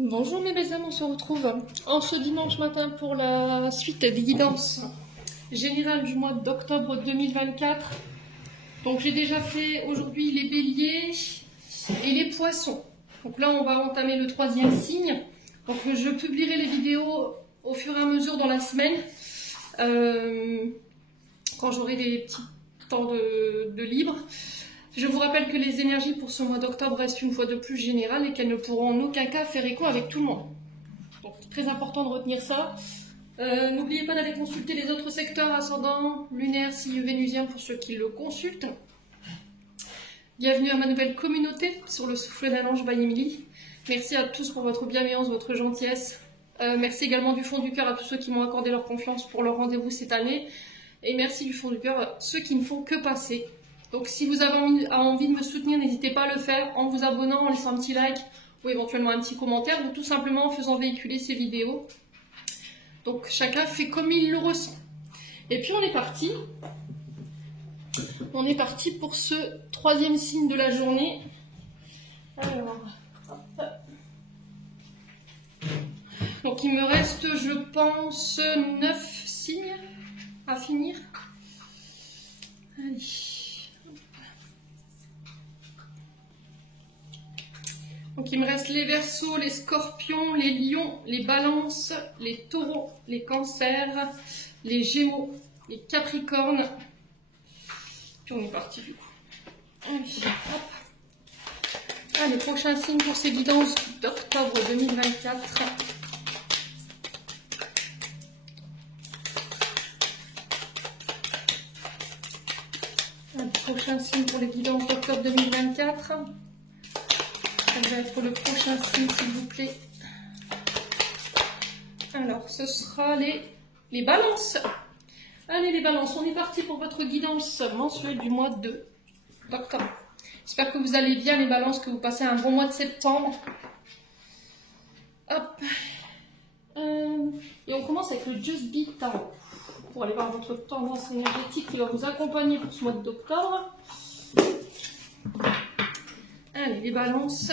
Bonjour mes belles âmes, on se retrouve en ce dimanche matin pour la suite des guidances générales du mois d'octobre 2024. Donc j'ai déjà fait aujourd'hui les béliers et les poissons. Donc là on va entamer le troisième signe. Donc je publierai les vidéos au fur et à mesure dans la semaine, quand j'aurai des petits temps de libre. Je vous rappelle que les énergies pour ce mois d'octobre restent une fois de plus générales et qu'elles ne pourront en aucun cas faire écho avec tout le monde. Donc c'est très important de retenir ça. N'oubliez pas d'aller consulter les autres secteurs ascendants, lunaires, signe vénusien pour ceux qui le consultent. Bienvenue à ma nouvelle communauté sur le souffle d'un ange by Emily. Merci à tous pour votre bienveillance, votre gentillesse. Merci également du fond du cœur à tous ceux qui m'ont accordé leur confiance pour leur rendez-vous cette année. Et merci du fond du cœur à ceux qui ne font que passer. Donc si vous avez envie de me soutenir, n'hésitez pas à le faire en vous abonnant, en laissant un petit like ou éventuellement un petit commentaire ou tout simplement en faisant véhiculer ces vidéos. Donc chacun fait comme il le ressent. Et puis on est parti. On est parti pour ce troisième signe de la journée. Alors, hop. Donc il me reste, je pense, 9 signes à finir. Allez. Donc il me reste les Verseaux, les Scorpions, les Lions, les Balances, les Taureaux, les Cancers, les Gémeaux, les Capricornes. Puis on est parti du coup. Allez, hop. Allez, prochain signe pour ces guidances d'octobre 2024. Allez, prochain signe pour les guidances d'octobre 2024. Ça va être le prochain signe, s'il vous plaît. Alors, ce sera les balances. Allez, les balances, on est parti pour votre guidance mensuelle du mois d'octobre. J'espère que vous allez bien, les balances, que vous passez un bon mois de septembre. Hop. Et on commence avec le Just Be Tarot. Pour aller voir votre tendance énergétique qui va vous accompagner pour ce mois d'octobre. Allez, les balances.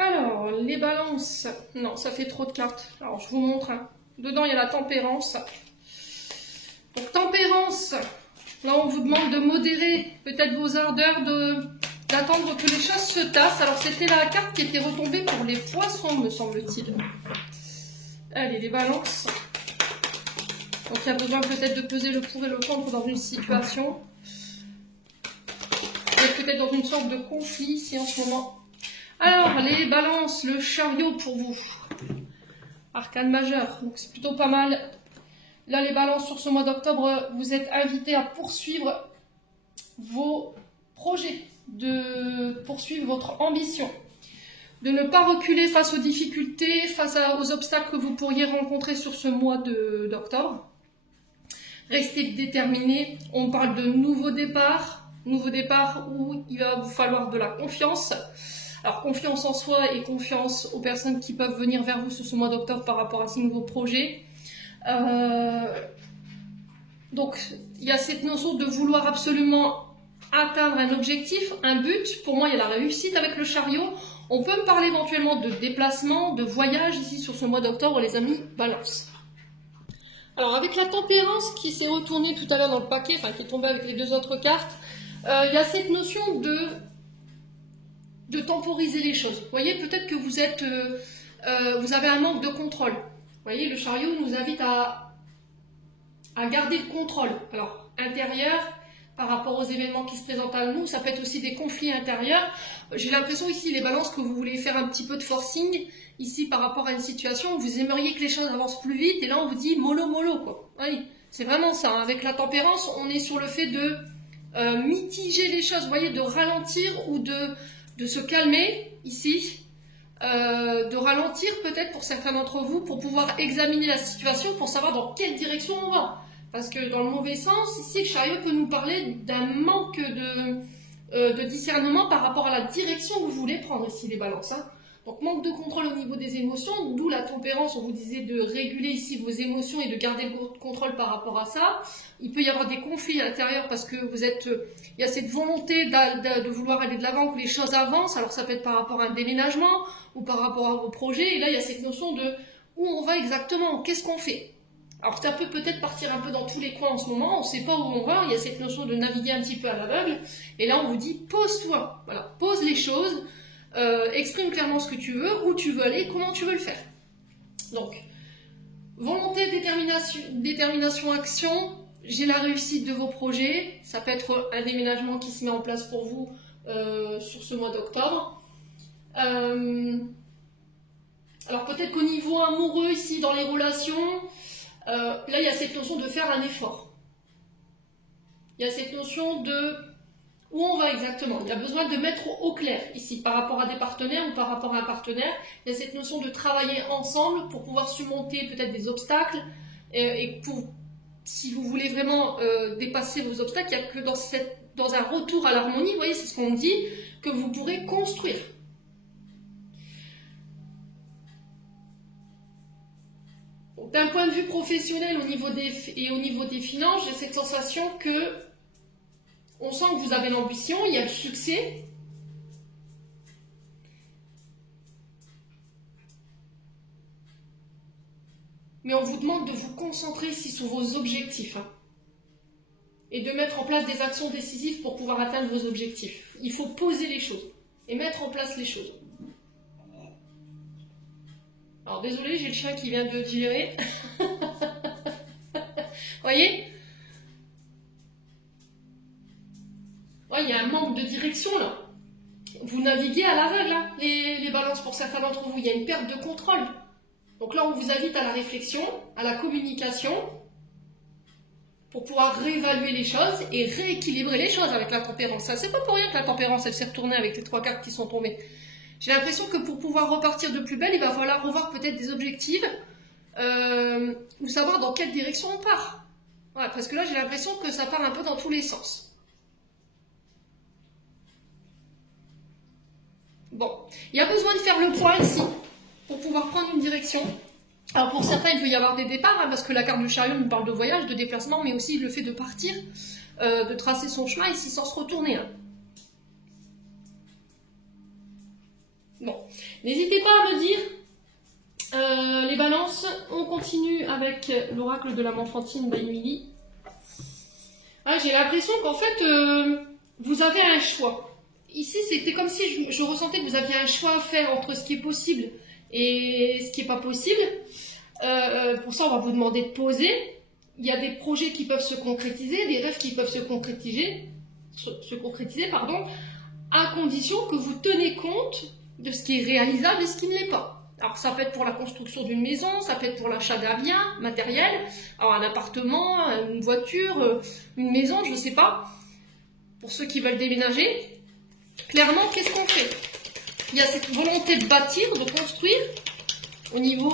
Alors, les balances, non, ça fait trop de cartes. Alors, je vous montre. Hein. Dedans, il y a la tempérance. Donc, tempérance, là, on vous demande de modérer peut-être vos ardeurs, d'attendre que les choses se tassent. Alors, c'était la carte qui était retombée pour les poissons, me semble-t-il. Allez, les balances. Donc, il y a besoin peut-être de peser le pour et le contre dans une situation. Vous êtes peut-être dans une sorte de conflit ici en ce moment. Alors, les balances, le chariot pour vous. Arcane majeur, donc c'est plutôt pas mal. Là, les balances, sur ce mois d'octobre, vous êtes invités à poursuivre vos projets, de poursuivre votre ambition. De ne pas reculer face aux difficultés, face aux obstacles que vous pourriez rencontrer sur ce mois d'octobre. Restez déterminés. On parle de nouveaux départs où il va vous falloir de la confiance. Alors, confiance en soi et confiance aux personnes qui peuvent venir vers vous sur ce mois d'octobre par rapport à ces nouveaux projets. Donc, il y a cette notion de vouloir absolument atteindre un objectif, un but. Pour moi, il y a la réussite avec le chariot. On peut me parler éventuellement de déplacement, de voyage ici sur ce mois d'octobre, les amis, balance. Alors, avec la tempérance qui s'est retournée tout à l'heure dans le paquet, enfin qui est tombée avec les deux autres cartes, il y a cette notion de temporiser les choses. Vous voyez, peut-être que vous avez un manque de contrôle. Vous voyez, le chariot nous invite à garder le contrôle. Alors, intérieur, par rapport aux événements qui se présentent à nous, ça peut être aussi des conflits intérieurs. J'ai l'impression ici, les balances, que vous voulez faire un petit peu de forcing, ici, par rapport à une situation où vous aimeriez que les choses avancent plus vite, et là, on vous dit mollo, mollo, quoi. Oui, c'est vraiment ça. Hein. Avec la tempérance, on est sur le fait de mitiger les choses, vous voyez, de ralentir ou de se calmer ici, de ralentir peut-être pour certains d'entre vous pour pouvoir examiner la situation, pour savoir dans quelle direction on va. Parce que dans le mauvais sens, ici, le chariot peut nous parler d'un manque de discernement par rapport à la direction que vous voulez prendre ici, les balances. Hein. Donc manque de contrôle au niveau des émotions, d'où la tempérance, on vous disait de réguler ici vos émotions et de garder le contrôle par rapport à ça. Il peut y avoir des conflits à l'intérieur parce que il y a cette volonté de vouloir aller de l'avant, que les choses avancent. Alors ça peut être par rapport à un déménagement ou par rapport à vos projets. Et là, il y a cette notion de où on va exactement, qu'est-ce qu'on fait. Alors ça peut peut-être partir un peu dans tous les coins en ce moment, on ne sait pas où on va, il y a cette notion de naviguer un petit peu à l'aveugle. Et là, on vous dit, pose-toi, voilà, pose les choses. Exprime clairement ce que tu veux, où tu veux aller, comment tu veux le faire. Donc, volonté, détermination, action. J'ai la réussite de vos projets. Ça peut être un déménagement qui se met en place pour vous sur ce mois d'octobre. Alors peut-être qu'au niveau amoureux, ici, dans les relations, là, il y a cette notion de faire un effort. Il y a cette notion de où on va exactement. Il y a besoin de mettre au clair ici par rapport à des partenaires ou par rapport à un partenaire. Il y a cette notion de travailler ensemble pour pouvoir surmonter peut-être des obstacles et si vous voulez vraiment dépasser vos obstacles, il n'y a que dans un retour à l'harmonie, vous voyez, c'est ce qu'on dit, que vous pourrez construire. D'un point de vue professionnel au niveau des finances, j'ai cette sensation que on sent que vous avez l'ambition, il y a le succès. Mais on vous demande de vous concentrer ici sur vos objectifs. Hein, et de mettre en place des actions décisives pour pouvoir atteindre vos objectifs. Il faut poser les choses et mettre en place les choses. Alors désolé, j'ai le chien qui vient de digérer. Voyez ? Ouais, il y a un manque de direction là. Vous naviguez à l'aveugle, hein, les balances pour certains d'entre vous. Il y a une perte de contrôle. Donc là, on vous invite à la réflexion, à la communication, pour pouvoir réévaluer les choses et rééquilibrer les choses avec la tempérance. Ça, c'est pas pour rien que la tempérance, elle s'est retournée avec les 3 cartes qui sont tombées. J'ai l'impression que pour pouvoir repartir de plus belle, il va falloir revoir peut-être des objectifs ou savoir dans quelle direction on part. Ouais, parce que là, j'ai l'impression que ça part un peu dans tous les sens. Bon, il y a besoin de faire le point ici pour pouvoir prendre une direction. Alors pour certains, il peut y avoir des départs, hein, parce que la carte du chariot nous parle de voyage, de déplacement, mais aussi le fait de partir, de tracer son chemin ici sans se retourner. Hein. Bon, n'hésitez pas à me dire, les balances, on continue avec l'oracle de l'âme enfantine by Emily. Ah, j'ai l'impression qu'en fait, vous avez un choix. Ici, c'était comme si je ressentais que vous aviez un choix à faire entre ce qui est possible et ce qui n'est pas possible. Pour ça, on va vous demander de poser. Il y a des projets qui peuvent se concrétiser, des rêves qui peuvent se concrétiser, à condition que vous tenez compte de ce qui est réalisable et ce qui ne l'est pas. Alors, ça peut être pour la construction d'une maison, ça peut être pour l'achat d'un bien matériel, alors un appartement, une voiture, une maison, je ne sais pas. Pour ceux qui veulent déménager, clairement, qu'est-ce qu'on fait? Il y a cette volonté de bâtir, de construire, au niveau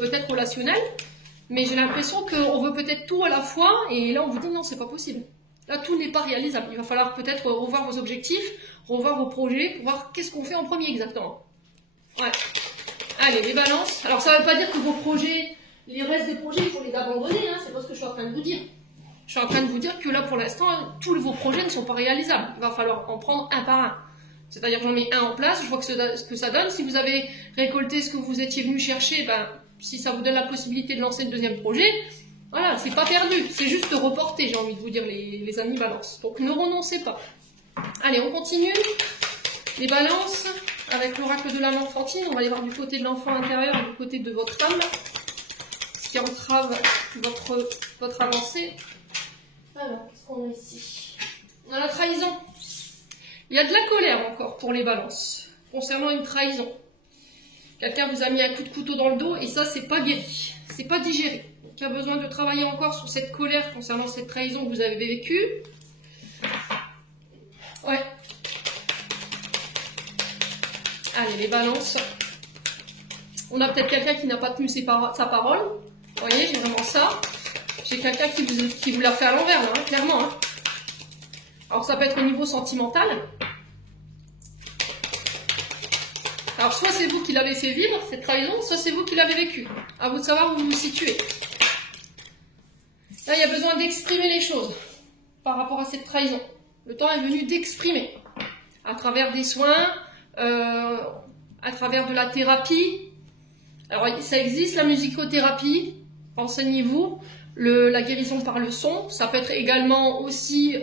peut-être relationnel, mais j'ai l'impression qu'on veut peut-être tout à la fois, et là on vous dit non, c'est pas possible. Là, tout n'est pas réalisable. Il va falloir peut-être revoir vos objectifs, revoir vos projets, pour voir qu'est-ce qu'on fait en premier exactement. Ouais. Allez, les balances. Alors, ça ne veut pas dire que vos projets, les restes des projets, il faut les abandonner, hein, c'est pas ce que je suis en train de vous dire. Je suis en train de vous dire que là, pour l'instant, tous vos projets ne sont pas réalisables. Il va falloir en prendre un par un. C'est-à-dire, j'en mets un en place, je vois ce que ça donne. Si vous avez récolté ce que vous étiez venu chercher, ben, si ça vous donne la possibilité de lancer le deuxième projet, voilà, c'est pas perdu. C'est juste reporté, j'ai envie de vous dire, les amis balances. Donc, ne renoncez pas. Allez, on continue. Les balances, avec l'oracle de l'âme enfantine, on va aller voir du côté de l'enfant intérieur et du côté de votre âme, ce qui entrave votre avancée. Alors, qu'est-ce qu'on a ici? On a la trahison. Il y a de la colère encore pour les balances, concernant une trahison. Quelqu'un vous a mis un coup de couteau dans le dos et ça, c'est pas guéri, c'est pas digéré. Donc, il y a besoin de travailler encore sur cette colère concernant cette trahison que vous avez vécue. Ouais. Allez, les balances. On a peut-être quelqu'un qui n'a pas tenu sa parole. Vous voyez, j'ai vraiment ça. J'ai quelqu'un qui vous l'a fait à l'envers, là, hein, clairement. Hein. Alors, ça peut être au niveau sentimental. Alors, soit c'est vous qui l'avez fait vivre, cette trahison, soit c'est vous qui l'avez vécu. À vous de savoir où vous vous situez. Là, il y a besoin d'exprimer les choses par rapport à cette trahison. Le temps est venu d'exprimer. À travers des soins, à travers de la thérapie. Alors, ça existe, la musicothérapie. Renseignez-vous. La guérison par le son. Ça peut être également aussi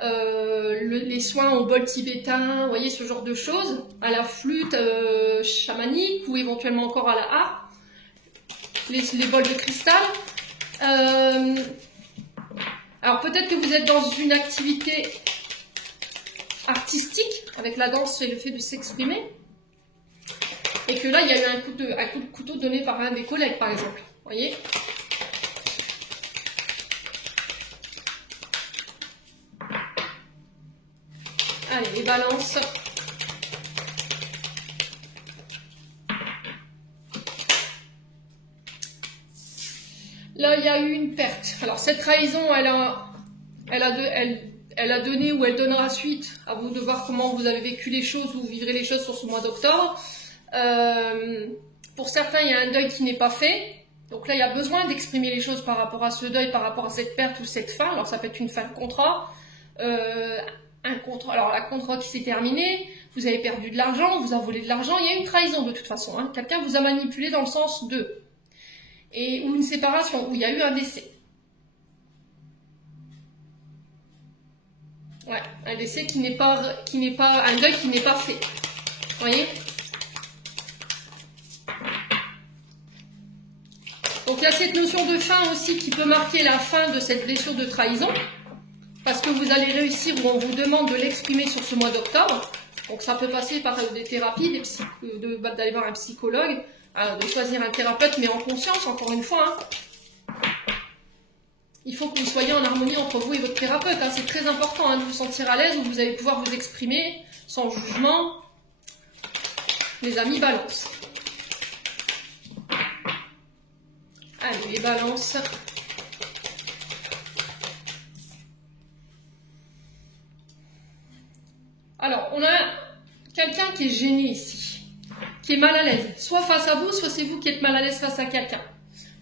les soins au bol tibétain, vous voyez, ce genre de choses. À la flûte chamanique ou éventuellement encore à la harpe. Les bols de cristal. Alors, peut-être que vous êtes dans une activité artistique, avec la danse et le fait de s'exprimer. Et que là, il y a eu un coup de couteau donné par un des collègues, par exemple. Vous voyez ? Allez, les balances. Là, il y a eu une perte. Alors, cette trahison, elle a donné ou elle donnera suite. À vous de voir comment vous avez vécu les choses ou vous vivrez les choses sur ce mois d'octobre. Pour certains, il y a un deuil qui n'est pas fait. Donc là, il y a besoin d'exprimer les choses par rapport à ce deuil, par rapport à cette perte ou cette fin. Alors, ça peut être une fin de contrat. Alors, la contrat qui s'est terminée, vous avez perdu de l'argent, vous avez volé de l'argent. Il y a une trahison de toute façon. Hein. Quelqu'un vous a manipulé dans le sens de... ou une séparation, où il y a eu un décès. Ouais, un décès qui n'est pas un deuil qui n'est pas fait. Vous voyez ? Donc il y a cette notion de fin aussi qui peut marquer la fin de cette blessure de trahison, parce que vous allez réussir ou on vous demande de l'exprimer sur ce mois d'octobre. Donc ça peut passer par des thérapies, d'aller voir un psychologue, de choisir un thérapeute, mais en conscience, encore une fois. Hein. Il faut que vous soyez en harmonie entre vous et votre thérapeute. Hein. C'est très important hein, de vous sentir à l'aise, où vous allez pouvoir vous exprimer sans jugement. Les amis, balance. Allez, les balances. Alors, on a quelqu'un qui est gêné ici, qui est mal à l'aise. Soit face à vous, soit c'est vous qui êtes mal à l'aise face à quelqu'un.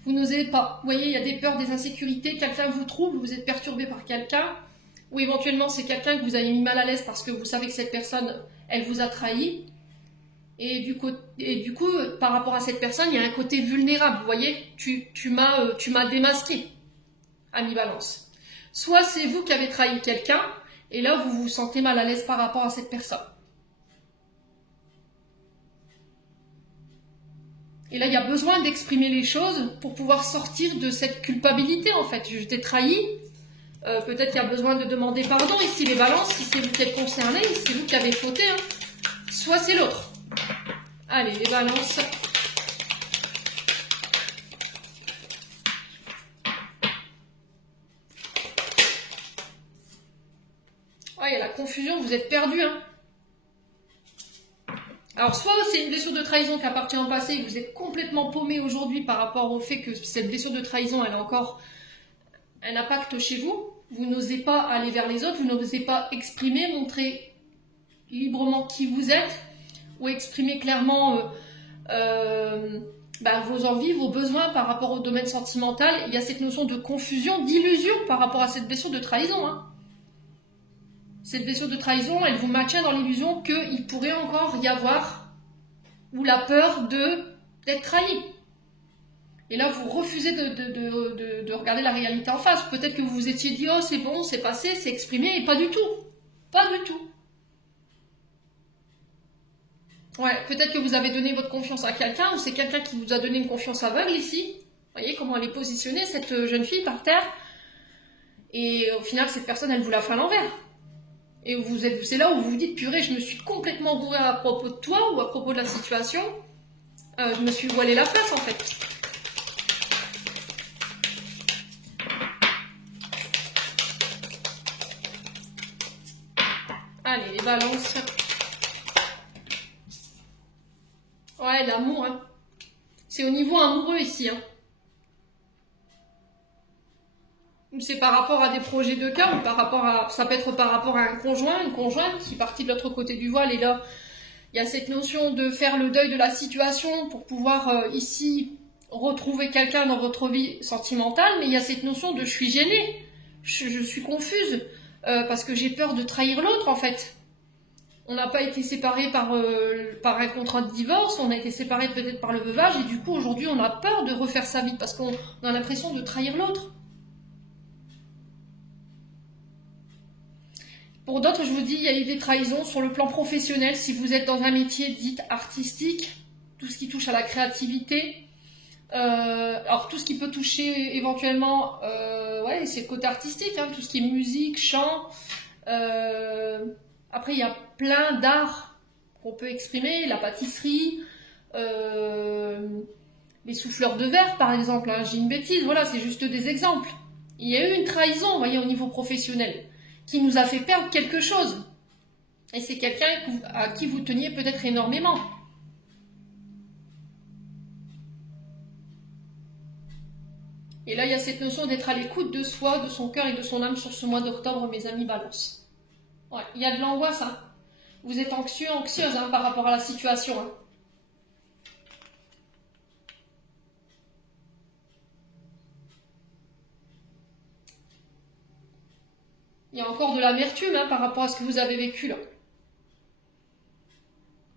Vous n'osez pas. Vous voyez, il y a des peurs, des insécurités. Quelqu'un vous trouble, vous êtes perturbé par quelqu'un. Ou éventuellement, c'est quelqu'un que vous avez mis mal à l'aise parce que vous savez que cette personne, elle vous a trahi. Et du coup, par rapport à cette personne, il y a un côté vulnérable. Vous voyez, tu m'as démasqué, ami Balance. Soit c'est vous qui avez trahi quelqu'un, et là, vous vous sentez mal à l'aise par rapport à cette personne. Et là, il y a besoin d'exprimer les choses pour pouvoir sortir de cette culpabilité, en fait. Je t'ai trahi. Peut-être qu'il y a besoin de demander pardon ici, les balances, si c'est vous qui êtes concerné, si c'est vous qui avez fauté. Hein. Soit c'est l'autre. Allez, les balances. Ah, il y a la confusion, vous êtes perdu. Hein. Alors, soit c'est une blessure de trahison qui appartient au passé et vous êtes complètement paumé aujourd'hui par rapport au fait que cette blessure de trahison, elle a encore un impact chez vous. Vous n'osez pas aller vers les autres, vous n'osez pas exprimer, montrer librement qui vous êtes ou exprimer clairement vos envies, vos besoins par rapport au domaine sentimental. Il y a cette notion de confusion, d'illusion par rapport à cette blessure de trahison. Hein. Cette blessure de trahison, elle vous maintient dans l'illusion qu'il pourrait encore y avoir ou la peur d'être trahi. Et là, vous refusez de regarder la réalité en face. Peut-être que vous vous étiez dit « Oh, c'est bon, c'est passé, c'est exprimé », et pas du tout. Pas du tout. Ouais, peut-être que vous avez donné votre confiance à quelqu'un, ou c'est quelqu'un qui vous a donné une confiance aveugle ici. Vous voyez comment elle est positionnée, cette jeune fille, par terre. Et au final, cette personne, elle vous l'a fait à l'envers. Et c'est là où vous vous dites, purée, je me suis complètement bourré à propos de toi ou à propos de la situation. Je me suis voilé la face, en fait. Allez, les balances. Ouais, Ouais, l'amour, hein. C'est au niveau amoureux ici, hein. C'est par rapport à des projets de cœur, ou par rapport à, ça peut être par rapport à un conjoint, une conjointe qui est partie de l'autre côté du voile, et là, il y a cette notion de faire le deuil de la situation pour pouvoir ici retrouver quelqu'un dans votre vie sentimentale, mais il y a cette notion de je suis gênée, je suis confuse, parce que j'ai peur de trahir l'autre en fait. On n'a pas été séparés par un contrat de divorce, on a été séparés peut-être par le veuvage, et du coup aujourd'hui on a peur de refaire sa vie parce qu'on a l'impression de trahir l'autre. Pour d'autres, je vous dis, il y a eu des trahisons sur le plan professionnel. Si vous êtes dans un métier dit artistique, tout ce qui touche à la créativité, alors tout ce qui peut toucher éventuellement, ouais, c'est le côté artistique, hein, tout ce qui est musique, chant. Après, il y a plein d'arts qu'on peut exprimer, la pâtisserie, les souffleurs de verre, par exemple. Hein, j'ai une bêtise, voilà, c'est juste des exemples. Il y a eu une trahison, vous voyez, au niveau professionnel, qui nous a fait perdre quelque chose. Et c'est quelqu'un à qui vous teniez peut-être énormément. Et là, il y a cette notion d'être à l'écoute de soi, de son cœur et de son âme sur ce mois d'octobre, mes amis Balance. Ouais, il y a de l'angoisse, hein. Vous êtes anxieux, anxieuse hein, par rapport à la situation. Hein. Il y a encore de l'amertume hein, par rapport à ce que vous avez vécu là.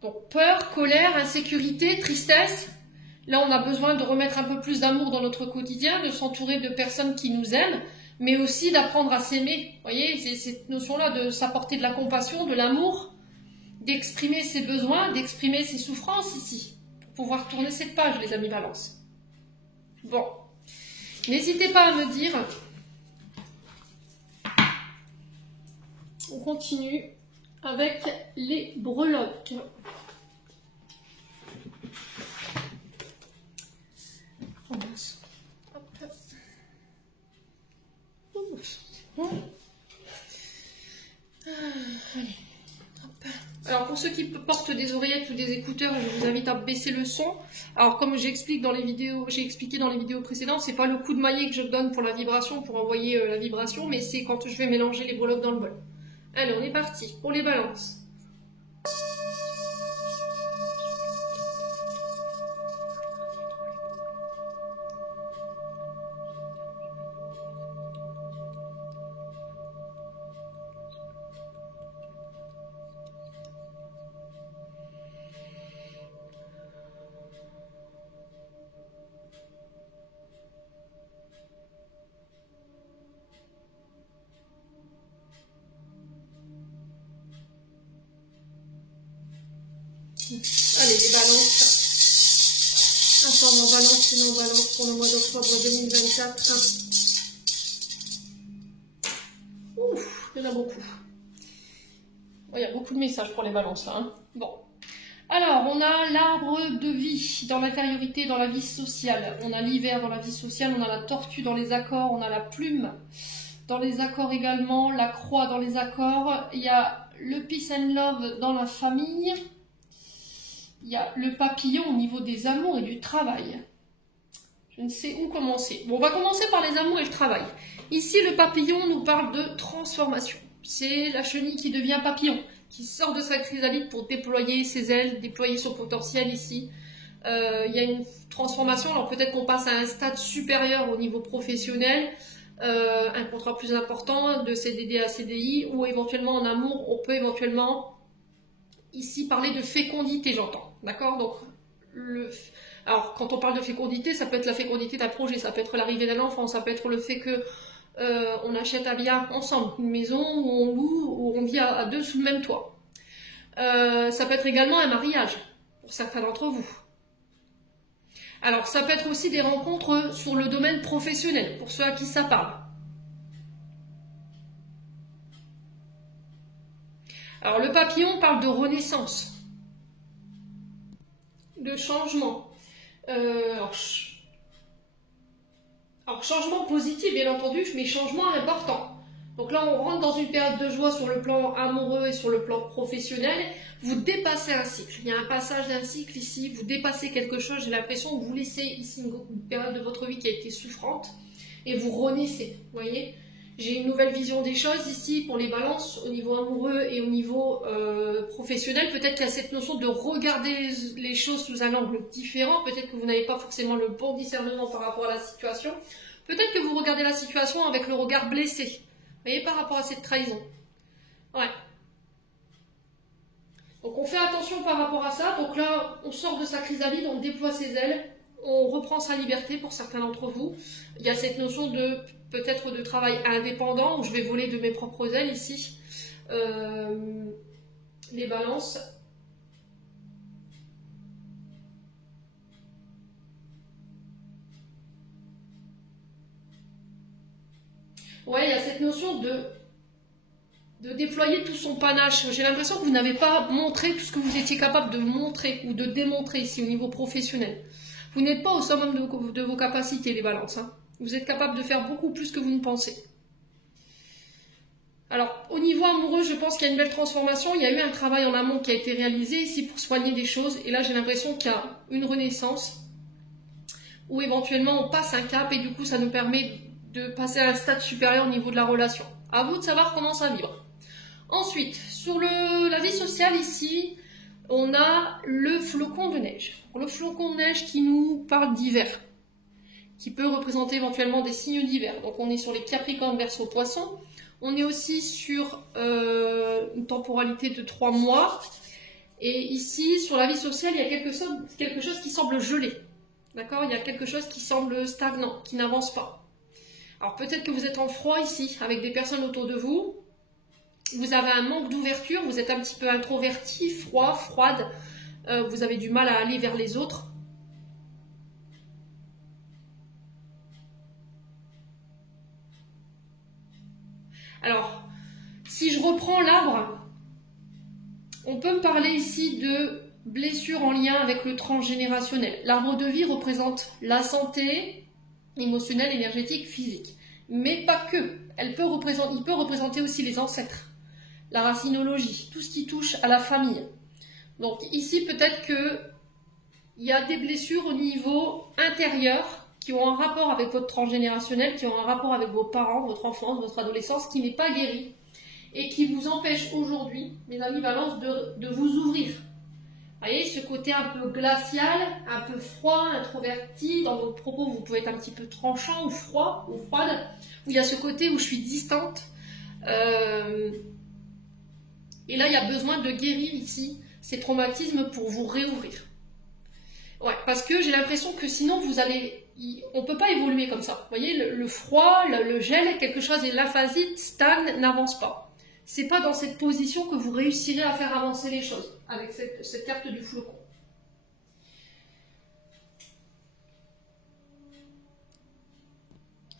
Donc peur, colère, insécurité, tristesse. Là, on a besoin de remettre un peu plus d'amour dans notre quotidien, de s'entourer de personnes qui nous aiment, mais aussi d'apprendre à s'aimer. Vous voyez, c'est cette notion-là de s'apporter de la compassion, de l'amour, d'exprimer ses besoins, d'exprimer ses souffrances ici, pour pouvoir tourner cette page, les amis Balance. Bon, n'hésitez pas à me dire. On continue avec les breloques. Alors pour ceux qui portent des oreillettes ou des écouteurs, je vous invite à baisser le son. Alors comme j'explique dans les vidéos, j'ai expliqué dans les vidéos précédentes, c'est pas le coup de maillet que je donne pour la vibration, pour envoyer la vibration, mais c'est quand je vais mélanger les breloques dans le bol. Allez, on est parti pour les balances. Allez, les balances. Attends, on balance, sinon on balance pour le mois d'octobre 2024. Ouf, il y en a beaucoup. Oh, il y a beaucoup de messages pour les balances. Hein. Bon. Alors, on a l'arbre de vie dans l'intériorité, dans la vie sociale. On a l'hiver dans la vie sociale, on a la tortue dans les accords, on a la plume dans les accords également, la croix dans les accords. Il y a le peace and love dans la famille. Il y a le papillon au niveau des amours et du travail. Je ne sais où commencer. Bon, on va commencer par les amours et le travail. Ici, le papillon nous parle de transformation. C'est la chenille qui devient papillon, qui sort de sa chrysalide pour déployer ses ailes, déployer son potentiel ici. Il y a une transformation, alors peut-être qu'on passe à un stade supérieur au niveau professionnel, un contrat plus important, de CDD à CDI, ou éventuellement en amour, on peut éventuellement ici parler de fécondité, j'entends. D'accord? Donc, alors, quand on parle de fécondité, ça peut être la fécondité d'un projet, ça peut être l'arrivée d'un enfant, ça peut être le fait que on achète un bien ensemble, une maison où on loue, où on vit à deux sous le même toit. Ça peut être également un mariage, pour certains d'entre vous. Alors, ça peut être aussi des rencontres sur le domaine professionnel, pour ceux à qui ça parle. Alors, le papillon parle de renaissance, de changement. Alors, changement positif, bien entendu, mais changement important. Donc là, on rentre dans une période de joie sur le plan amoureux et sur le plan professionnel. Vous dépassez un cycle. Il y a un passage d'un cycle ici. Vous dépassez quelque chose. J'ai l'impression que vous laissez ici une période de votre vie qui a été souffrante et vous renaissez. Vous voyez, j'ai une nouvelle vision des choses ici pour les balances au niveau amoureux et au niveau professionnel. Peut-être qu'il y a cette notion de regarder les choses sous un angle différent. Peut-être que vous n'avez pas forcément le bon discernement par rapport à la situation. Peut-être que vous regardez la situation avec le regard blessé. Vous voyez, par rapport à cette trahison. Ouais. Donc on fait attention par rapport à ça. Donc là, on sort de sa chrysalide, on déploie ses ailes, on reprend sa liberté pour certains d'entre vous. Il y a cette notion de peut-être de travail indépendant, où je vais voler de mes propres ailes ici. Les balances. Ouais, il y a cette notion de déployer tout son panache. J'ai l'impression que vous n'avez pas montré tout ce que vous étiez capable de montrer ou de démontrer ici au niveau professionnel. Vous n'êtes pas au summum de vos capacités, les balances. Hein. Vous êtes capable de faire beaucoup plus que vous ne pensez. Alors, au niveau amoureux, je pense qu'il y a une belle transformation. Il y a eu un travail en amont qui a été réalisé ici pour soigner des choses. Et là, j'ai l'impression qu'il y a une renaissance où éventuellement on passe un cap et du coup, ça nous permet de passer à un stade supérieur au niveau de la relation. À vous de savoir comment ça vibre. Ensuite, sur la vie sociale ici, on a le flocon de neige. Le flocon de neige qui nous parle d'hiver, qui peut représenter éventuellement des signes d'hiver. Donc on est sur les Capricornes, Verseau, Poissons. On est aussi sur une temporalité de 3 mois. Et ici, sur la vie sociale, il y a quelque chose qui semble gelé. D'accord? Il y a quelque chose qui semble stagnant, qui n'avance pas. Alors peut-être que vous êtes en froid ici, avec des personnes autour de vous. Vous avez un manque d'ouverture, vous êtes un petit peu introverti, froid, froide. Vous avez du mal à aller vers les autres. Alors, si je reprends l'arbre, on peut me parler ici de blessures en lien avec le transgénérationnel. L'arbre de vie représente la santé émotionnelle, énergétique, physique. Mais pas que. Il peut représenter aussi les ancêtres, la racinologie, tout ce qui touche à la famille. Donc ici, peut-être qu'il y a des blessures au niveau intérieur qui ont un rapport avec votre transgénérationnel, qui ont un rapport avec vos parents, votre enfance, votre adolescence, qui n'est pas guéri et qui vous empêche aujourd'hui, mes amis Balance, de vous ouvrir. Vous voyez, ce côté un peu glacial, un peu froid, introverti, dans vos propos, vous pouvez être un petit peu tranchant ou froid ou froide, où il y a ce côté où je suis distante. Et là, il y a besoin de guérir ici ces traumatismes pour vous réouvrir. Ouais, parce que j'ai l'impression que sinon, on ne peut pas évoluer comme ça. Vous voyez, le froid, le gel, quelque chose, et l'aphasite stagne, n'avance pas. C'est pas dans cette position que vous réussirez à faire avancer les choses, avec cette carte du flocon.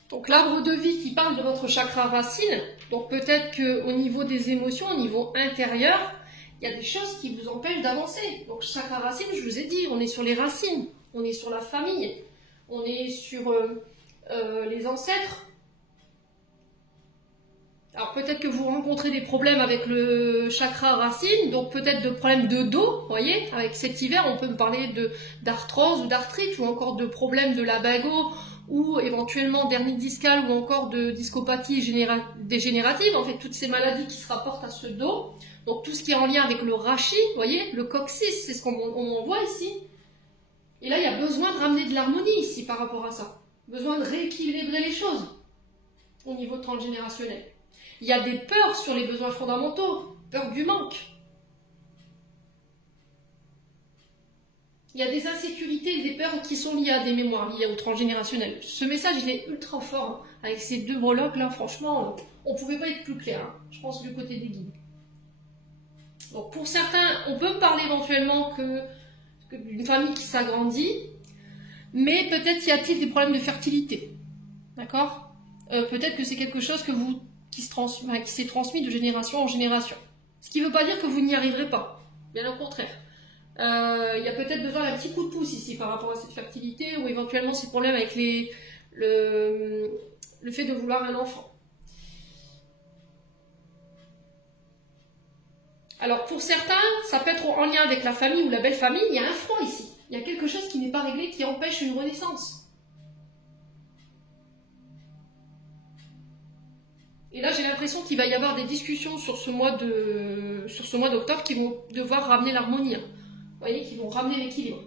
Donc l'arbre de vie qui parle de votre chakra racine, donc peut-être qu'au niveau des émotions, au niveau intérieur, il y a des choses qui vous empêchent d'avancer. Donc chakra racine, je vous ai dit, on est sur les racines, on est sur la famille, on est sur les ancêtres. Alors peut-être que vous rencontrez des problèmes avec le chakra racine, donc peut-être de problèmes de dos, vous voyez, avec cet hiver, on peut me parler d'arthrose ou d'arthrite, ou encore de problèmes de lumbago, ou éventuellement d'hernie discale, ou encore de discopathie dégénérative, en fait toutes ces maladies qui se rapportent à ce dos, donc tout ce qui est en lien avec le rachis, vous voyez, le coccyx, c'est ce qu'on voit ici. Et là, il y a besoin de ramener de l'harmonie ici par rapport à ça, besoin de rééquilibrer les choses au niveau transgénérationnel. Il y a des peurs sur les besoins fondamentaux, peur du manque. Il y a des insécurités et des peurs qui sont liées à des mémoires, liées au transgénérationnel. Ce message, il est ultra fort. Hein. Avec ces deux breloques là, franchement, on ne pouvait pas être plus clair, hein, je pense, du côté des guides. Donc pour certains, on peut me parler éventuellement d'une famille qui s'agrandit, mais peut-être y a-t-il des problèmes de fertilité. D'accord? Peut-être que c'est quelque chose qui s'est transmis de génération en génération. Ce qui ne veut pas dire que vous n'y arriverez pas, bien au contraire. Il y a peut-être besoin d'un petit coup de pouce ici par rapport à cette fertilité ou éventuellement ces problèmes avec le fait de vouloir un enfant. Alors pour certains, ça peut être en lien avec la famille ou la belle famille, il y a un frein ici. Il y a quelque chose qui n'est pas réglé, qui empêche une renaissance. Et là, j'ai l'impression qu'il va y avoir des discussions sur ce mois d'octobre qui vont devoir ramener l'harmonie. Vous voyez, qui vont ramener l'équilibre.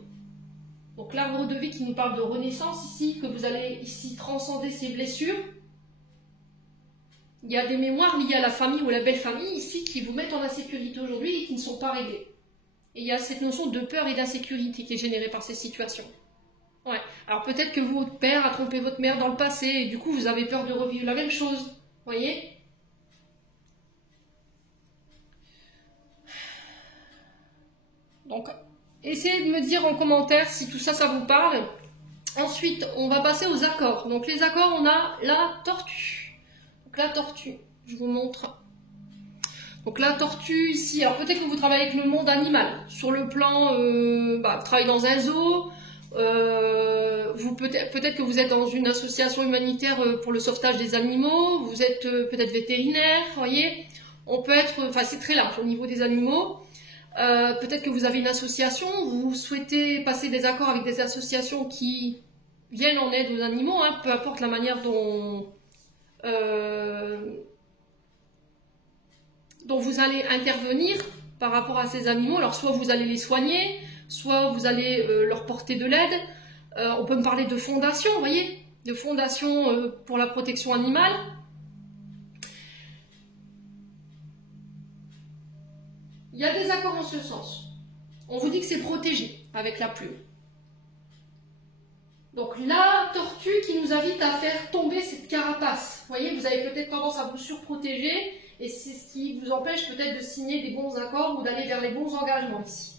Donc l'arbre de vie qui nous parle de renaissance ici, que vous allez ici transcender ces blessures. Il y a des mémoires liées à la famille ou à la belle famille ici qui vous mettent en insécurité aujourd'hui et qui ne sont pas réglées. Et il y a cette notion de peur et d'insécurité qui est générée par ces situations. Ouais. Alors peut-être que votre père a trompé votre mère dans le passé et du coup vous avez peur de revivre la même chose. Voyez? Donc, essayez de me dire en commentaire si tout ça, ça vous parle. Ensuite, on va passer aux accords. Donc, les accords, on a la tortue. Donc, la tortue, je vous montre. Donc, la tortue, ici, alors peut-être que vous travaillez avec le monde animal. Sur le plan, vous travaillez dans un zoo. Peut-être que vous êtes dans une association humanitaire pour le sauvetage des animaux, vous êtes peut-être vétérinaire, voyez, on peut être, enfin c'est très large au niveau des animaux, peut-être que vous avez une association, vous souhaitez passer des accords avec des associations qui viennent en aide aux animaux, hein, peu importe la manière dont vous allez intervenir par rapport à ces animaux. Alors soit vous allez les soigner, soit vous allez leur porter de l'aide. On peut me parler de fondation, vous voyez, de fondation pour la protection animale. Il y a des accords en ce sens. On vous dit que c'est protégé avec la plume. Donc la tortue qui nous invite à faire tomber cette carapace. Vous voyez, vous avez peut-être tendance à vous surprotéger et c'est ce qui vous empêche peut-être de signer des bons accords ou d'aller vers les bons engagements ici.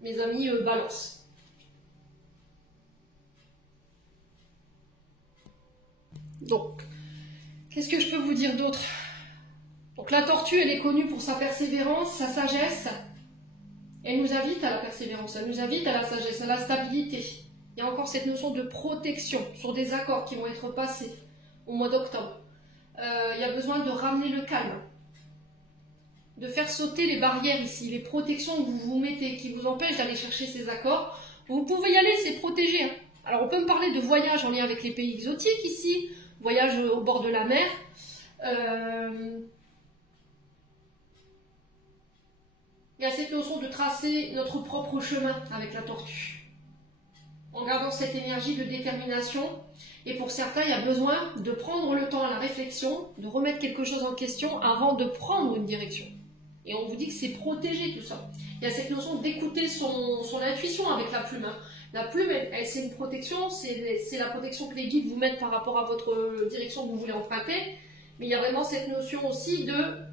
Mes amis balance. Donc, qu'est-ce que je peux vous dire d'autre? Donc la tortue, elle est connue pour sa persévérance, sa sagesse. Elle nous invite à la persévérance, elle nous invite à la sagesse, à la stabilité. Il y a encore cette notion de protection sur des accords qui vont être passés au mois d'octobre. Il y a besoin de ramener le calme, de faire sauter les barrières ici, les protections que vous vous mettez, qui vous empêchent d'aller chercher ces accords. Vous pouvez y aller, c'est protégé. Hein. Alors on peut me parler de voyage en lien avec les pays exotiques ici, voyage au bord de la mer. Il y a cette notion de tracer notre propre chemin avec la tortue, en gardant cette énergie de détermination. Et pour certains, il y a besoin de prendre le temps à la réflexion, de remettre quelque chose en question avant de prendre une direction. Et on vous dit que c'est protégé tout ça. Il y a cette notion d'écouter son intuition avec la plume. Hein. La plume, c'est une protection, c'est la protection que les guides vous mettent par rapport à votre direction que vous voulez emprunter. Mais il y a vraiment cette notion aussi de...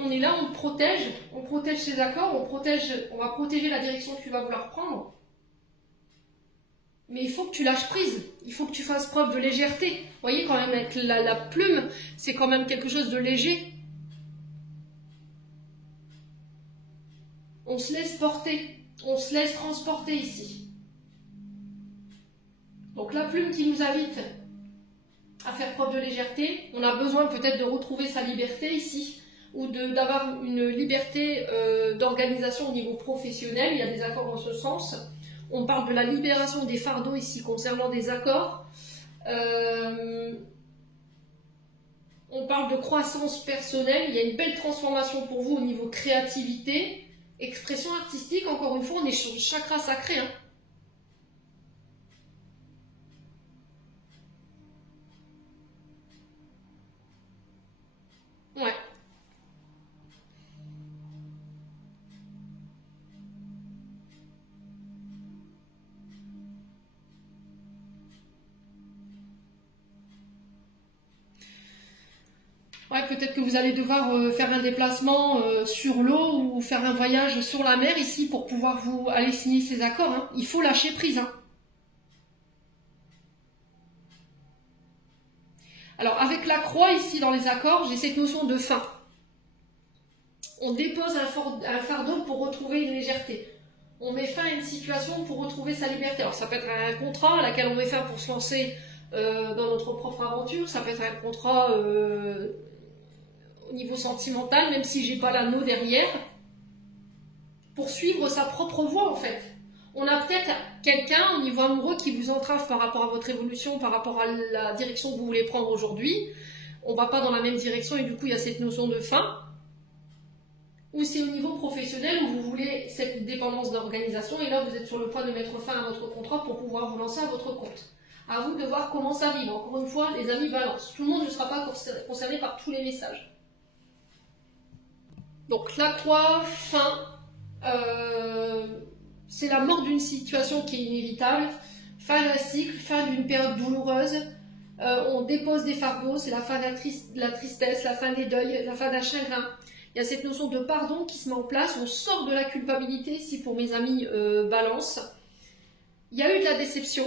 On est là, on protège ses accords, on va protéger la direction que tu vas vouloir prendre. Mais il faut que tu lâches prise, il faut que tu fasses preuve de légèreté. Vous voyez quand même avec la plume, c'est quand même quelque chose de léger. On se laisse porter, on se laisse transporter ici. Donc la plume qui nous invite à faire preuve de légèreté, on a besoin peut-être de retrouver sa liberté ici, ou d'avoir une liberté d'organisation au niveau professionnel. Il y a des accords en ce sens. On parle de la libération des fardeaux ici concernant des accords. On parle de croissance personnelle. Il y a une belle transformation pour vous au niveau créativité. Expression artistique, encore une fois, on est sur le chakra sacré. Hein. Ouais. Ouais, peut-être que vous allez devoir faire un déplacement sur l'eau ou faire un voyage sur la mer ici pour pouvoir vous aller signer ces accords. Hein. Il faut lâcher prise. Hein. Alors, avec la croix ici dans les accords, j'ai cette notion de fin. On dépose un fardeau pour retrouver une légèreté. On met fin à une situation pour retrouver sa liberté. Alors, ça peut être un contrat à laquelle on met fin pour se lancer dans notre propre aventure. Ça peut être un contrat au niveau sentimental, même si j'ai pas l'anneau derrière. Pour suivre sa propre voie en fait. On a peut-être quelqu'un au niveau amoureux qui vous entrave par rapport à votre évolution, par rapport à la direction que vous voulez prendre aujourd'hui. On va pas dans la même direction et du coup il y a cette notion de fin. Ou c'est au niveau professionnel où vous voulez cette dépendance d'organisation et là vous êtes sur le point de mettre fin à votre contrat pour pouvoir vous lancer à votre compte. À vous de voir comment ça vibre. Encore une fois, les amis, balance. Tout le monde ne sera pas concerné par tous les messages. Donc la croix, fin. C'est la mort d'une situation qui est inévitable, fin d'un cycle, fin d'une période douloureuse, on dépose des fardeaux, c'est la fin de la tristesse, la fin des deuils, la fin d'un chagrin. Il y a cette notion de pardon qui se met en place, on sort de la culpabilité, ici pour mes amis balance. Il y a eu de la déception,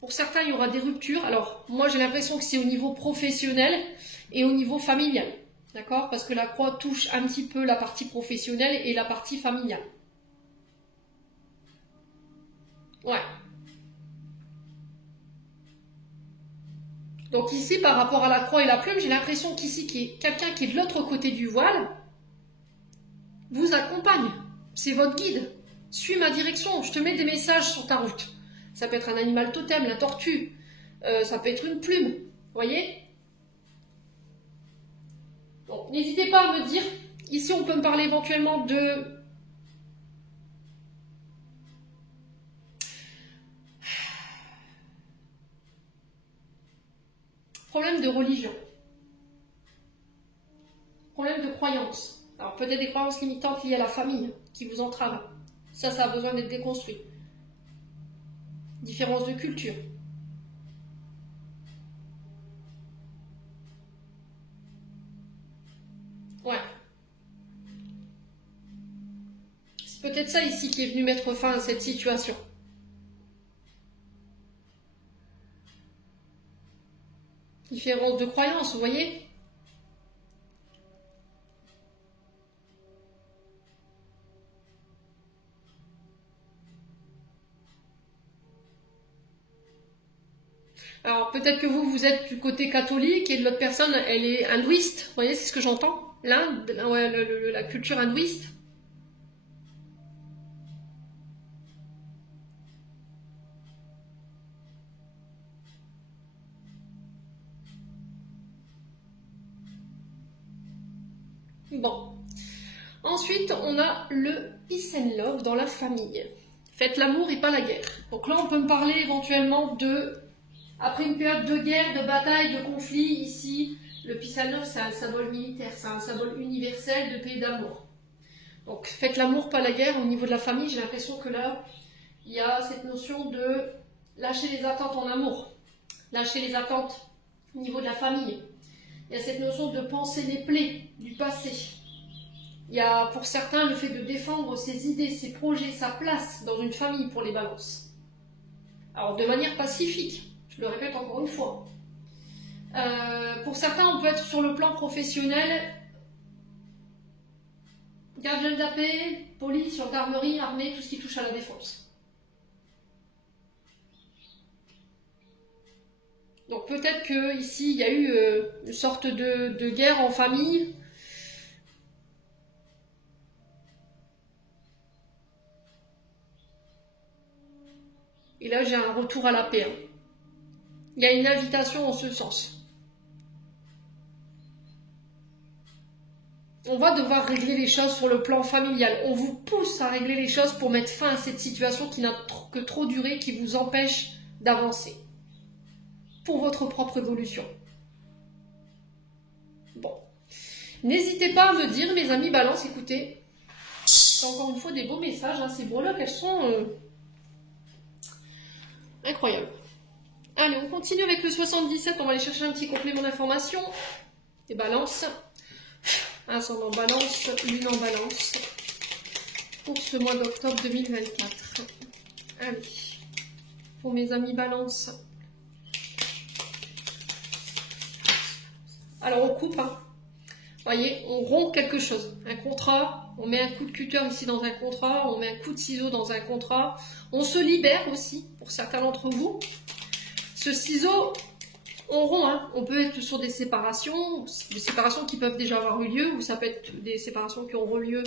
pour certains il y aura des ruptures, alors moi j'ai l'impression que c'est au niveau professionnel et au niveau familial, d'accord? Parce que la croix touche un petit peu la partie professionnelle et la partie familiale. Ouais. Donc ici, par rapport à la croix et la plume, j'ai l'impression qu'ici, qu'il y ait quelqu'un qui est de l'autre côté du voile, vous accompagne. C'est votre guide. Suis ma direction. Je te mets des messages sur ta route. Ça peut être un animal totem, la tortue. Ça peut être une plume. Vous voyez? Donc n'hésitez pas à me dire. Ici, on peut me parler éventuellement de... problème de religion, problème de croyance. Alors peut-être des croyances limitantes liées à la famille qui vous entravent. Ça a besoin d'être déconstruit. Différence de culture. Ouais. C'est peut-être ça ici qui est venu mettre fin à cette situation. Différence de croyance, vous voyez? Alors peut-être que vous êtes du côté catholique et de l'autre personne, elle est hindouiste. Vous voyez, c'est ce que j'entends? L'Inde, ouais, la culture hindouiste. Bon. Ensuite, on a le peace and love dans la famille. Faites l'amour et pas la guerre. Donc là, on peut me parler éventuellement de... Après une période de guerre, de bataille, de conflit, ici, le peace and love, c'est un symbole militaire, c'est un symbole universel de paix et d'amour. Donc faites l'amour, pas la guerre. Au niveau de la famille, j'ai l'impression que là, il y a cette notion de lâcher les attentes en amour. Lâcher les attentes au niveau de la famille. Il y a cette notion de penser les plaies du passé. Il y a pour certains le fait de défendre ses idées, ses projets, sa place dans une famille pour les balances. Alors de manière pacifique, je le répète encore une fois. Pour certains, on peut être sur le plan professionnel, gardien de la paix, police, gendarmerie, armée, tout ce qui touche à la défense. Donc peut-être que ici il y a eu une sorte de guerre en famille. Et là j'ai un retour à la paix. Hein. Il y a une invitation en ce sens. On va devoir régler les choses sur le plan familial. On vous pousse à régler les choses pour mettre fin à cette situation qui n'a que trop duré, qui vous empêche d'avancer. Pour votre propre évolution. Bon. N'hésitez pas à me dire, mes amis balance, écoutez. C'est encore une fois des beaux messages. Hein, ces breloques, elles sont incroyables. Allez, on continue avec le 77. On va aller chercher un petit complément d'information. Des balances. Ascendant balance, lune en balance. Pour ce mois d'octobre 2024. Allez. Pour mes amis balance. Alors on coupe, hein. Voyez, on rompt quelque chose. Un contrat, on met un coup de cutter ici dans un contrat, on met un coup de ciseau dans un contrat. On se libère aussi, pour certains d'entre vous. Ce ciseau, en rond, hein, on peut être sur des séparations qui peuvent déjà avoir eu lieu, ou ça peut être des séparations qui auront lieu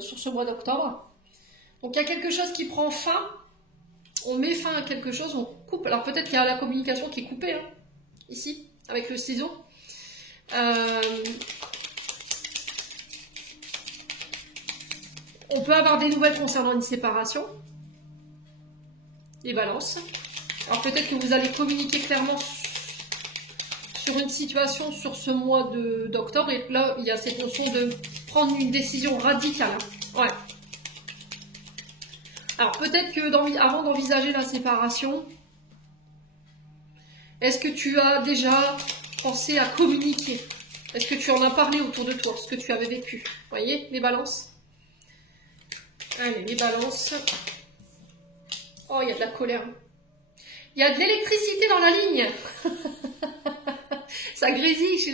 sur ce mois d'octobre. Donc il y a quelque chose qui prend fin, on met fin à quelque chose, on coupe. Alors peut-être qu'il y a la communication qui est coupée, hein, ici, avec le ciseau. On peut avoir des nouvelles concernant une séparation, les balances. Alors peut-être que vous allez communiquer clairement sur une situation sur ce mois d'octobre, et là il y a cette notion de prendre une décision radicale. Ouais. Alors peut-être que avant d'envisager la séparation, est-ce que tu as déjà pensé à communiquer? Est-ce que tu en as parlé autour de toi, ce que tu avais vécu? Vous voyez, les balances. Allez, les balances. Oh, il y a de la colère. Il y a de l'électricité dans la ligne. Ça grésille chez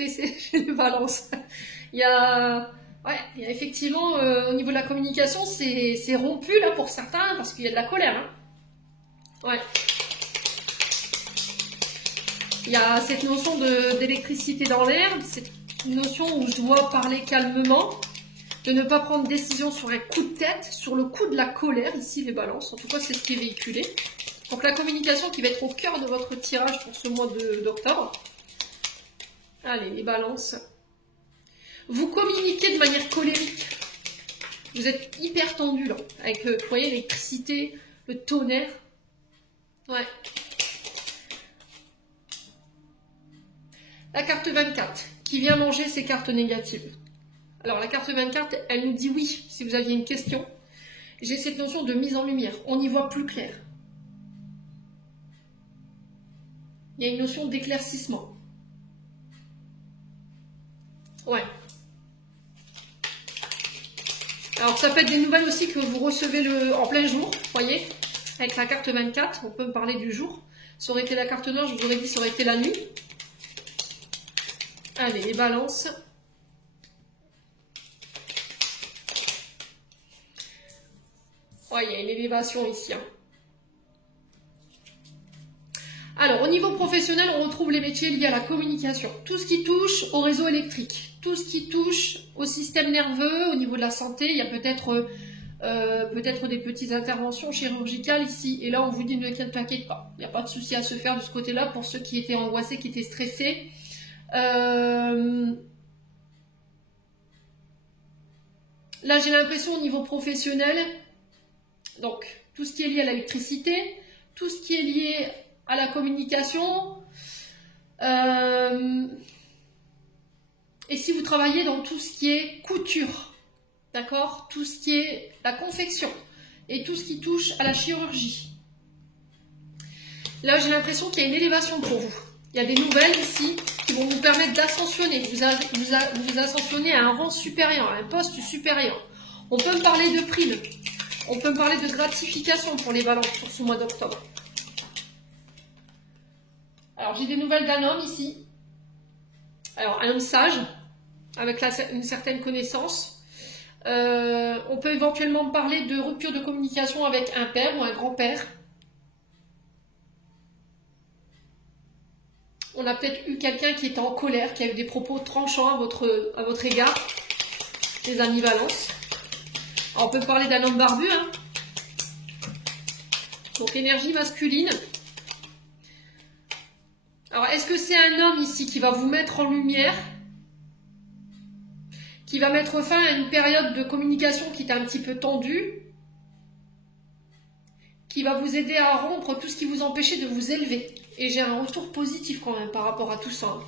les balances. Il y a effectivement, au niveau de la communication, c'est rompu là pour certains, parce qu'il y a de la colère. Hein. Ouais. Il y a cette notion d'électricité dans l'air, cette notion où je dois parler calmement, de ne pas prendre décision sur un coup de tête, sur le coup de la colère, ici les balances, en tout cas c'est ce qui est véhiculé. Donc la communication qui va être au cœur de votre tirage pour ce mois d'octobre. Allez, les balances. Vous communiquez de manière colérique. Vous êtes hyper tendu là, avec, vous voyez, l'électricité, le tonnerre. Ouais. La carte 24, qui vient manger ses cartes négatives. Alors la carte 24, elle nous dit oui, si vous aviez une question. J'ai cette notion de mise en lumière, on y voit plus clair. Il y a une notion d'éclaircissement. Ouais. Alors ça peut être des nouvelles aussi que vous recevez en plein jour, vous voyez, avec la carte 24, on peut me parler du jour. Ça aurait été la carte noire, je vous aurais dit ça aurait été la nuit. Allez, les balances. Ouais, il y a une élévation ici. Hein. Alors, au niveau professionnel, on retrouve les métiers liés à la communication. Tout ce qui touche au réseau électrique, tout ce qui touche au système nerveux, au niveau de la santé, il y a peut-être des petites interventions chirurgicales ici. Et là, on vous dit ne t'inquiète pas. Il n'y a pas de souci à se faire de ce côté-là pour ceux qui étaient angoissés, qui étaient stressés. Là, j'ai l'impression au niveau professionnel, donc tout ce qui est lié à l'électricité, tout ce qui est lié à la communication, et si vous travaillez dans tout ce qui est couture, d'accord, tout ce qui est la confection et tout ce qui touche à la chirurgie. Là, j'ai l'impression qu'il y a une élévation pour vous. Il y a des nouvelles ici qui vont vous permettre d'ascensionner, vous ascensionner à un rang supérieur, à un poste supérieur. On peut me parler de primes, on peut me parler de gratification pour les balances sur ce mois d'octobre. Alors, j'ai des nouvelles d'un homme ici. Alors, un homme sage, avec une certaine connaissance. On peut éventuellement parler de rupture de communication avec un père ou un grand-père. On a peut-être eu quelqu'un qui était en colère, qui a eu des propos tranchants à votre égard, les amis Valence. Alors, on peut parler d'un homme barbu. Hein. Donc, énergie masculine. Alors, est-ce que c'est un homme ici qui va vous mettre en lumière, qui va mettre fin à une période de communication qui était un petit peu tendue, qui va vous aider à rompre tout ce qui vous empêchait de vous élever? Et j'ai un retour positif quand même par rapport à tout ça.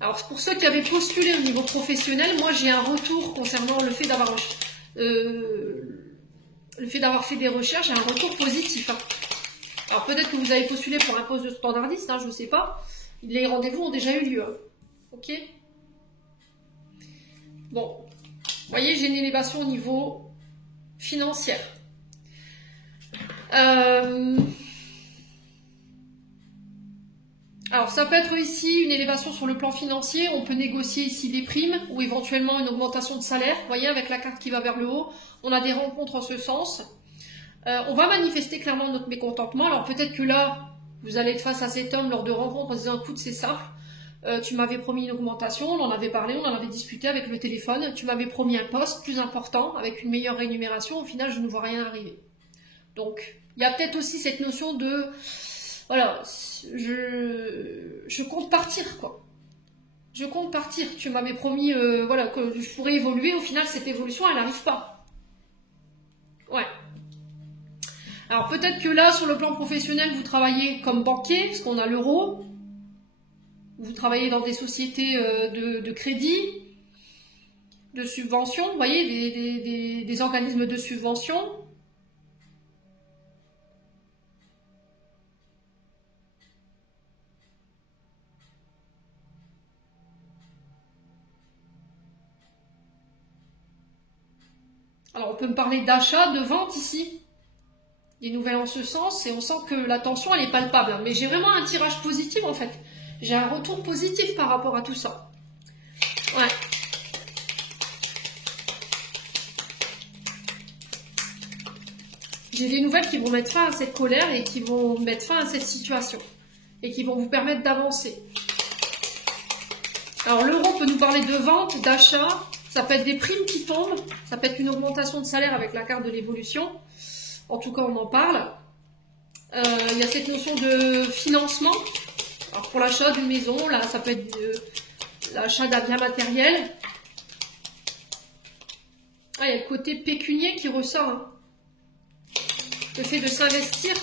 Alors, pour ceux qui avaient postulé au niveau professionnel, moi j'ai un retour concernant le fait d'avoir fait des recherches, j'ai un retour positif. Hein. Alors peut-être que vous avez postulé pour un poste de standardiste, hein, je ne sais pas. Les rendez-vous ont déjà eu lieu. Hein. Ok. Bon. Vous voyez, j'ai une élévation au niveau financier. Alors ça peut être ici une élévation sur le plan financier. On peut négocier ici des primes ou éventuellement une augmentation de salaire. Vous voyez, avec la carte qui va vers le haut, on a des rencontres en ce sens. On va manifester clairement notre mécontentement. Alors peut-être que là, Vous allez être face à cet homme lors de rencontres en disant, écoute, c'est simple, tu m'avais promis une augmentation, on en avait parlé, on en avait discuté avec le téléphone, tu m'avais promis un poste plus important, avec une meilleure rémunération, au final, je ne vois rien arriver. Donc, il y a peut-être aussi cette notion de, voilà, je compte partir, quoi. Je compte partir. Tu m'avais promis, voilà, que je pourrais évoluer, au final, cette évolution, elle n'arrive pas. Ouais. Alors, peut-être que là, sur le plan professionnel, vous travaillez comme banquier, parce qu'on a l'euro. Vous travaillez dans des sociétés de crédit, de subvention, vous voyez, des organismes de subvention. Alors, on peut me parler d'achat, de vente ici. Des nouvelles en ce sens, et on sent que la tension, elle est palpable. Mais j'ai vraiment un tirage positif, en fait. J'ai un retour positif par rapport à tout ça. Ouais. J'ai des nouvelles qui vont mettre fin à cette colère et qui vont mettre fin à cette situation. Et qui vont vous permettre d'avancer. Alors, l'euro peut nous parler de vente, d'achat. Ça peut être des primes qui tombent. Ça peut être une augmentation de salaire avec la carte de l'évolution. En tout cas, on en parle. Il y a cette notion de financement. Alors, pour l'achat d'une maison, là, ça peut être l'achat d'un bien matériel. Ah, il y a le côté pécunier qui ressort. Hein. Le fait de s'investir.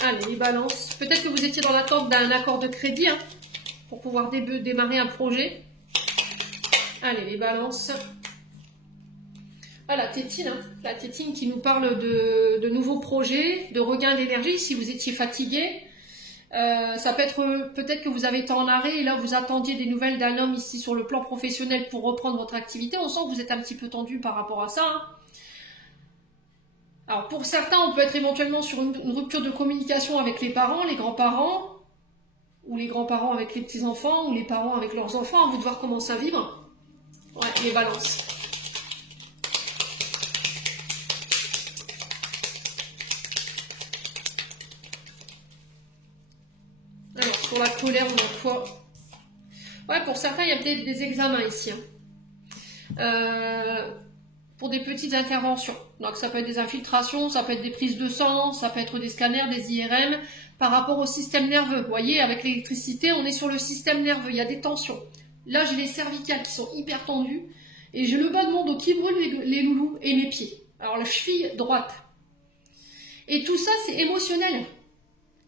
Allez, les balances. Peut-être que vous étiez dans l'attente d'un accord de crédit hein, pour pouvoir démarrer un projet. Allez, les balances. Ah, la tétine, hein. La tétine qui nous parle de nouveaux projets, de regain d'énergie si vous étiez fatigué. Ça peut être peut-être que vous avez été en arrêt et là vous attendiez des nouvelles d'un homme ici sur le plan professionnel pour reprendre votre activité. On sent que vous êtes un petit peu tendu par rapport à ça. Hein. Alors pour certains, on peut être éventuellement sur une rupture de communication avec les parents, les grands-parents, ou les grands-parents avec les petits-enfants, ou les parents avec leurs enfants. À vous de voir comment ça vibre. Ouais, les balances. Alors, sur la colère, on a quoi? Ouais, pour certains, il y a peut-être des examens ici. Hein. Pour des petites interventions. Donc, ça peut être des infiltrations, ça peut être des prises de sang, ça peut être des scanners, des IRM, par rapport au système nerveux. Vous voyez, avec l'électricité, on est sur le système nerveux, il y a des tensions. Là, j'ai les cervicales qui sont hyper tendues, et j'ai le bas de mon dos qui brûle les loulous et mes pieds. Alors, la cheville droite. Et tout ça, c'est émotionnel.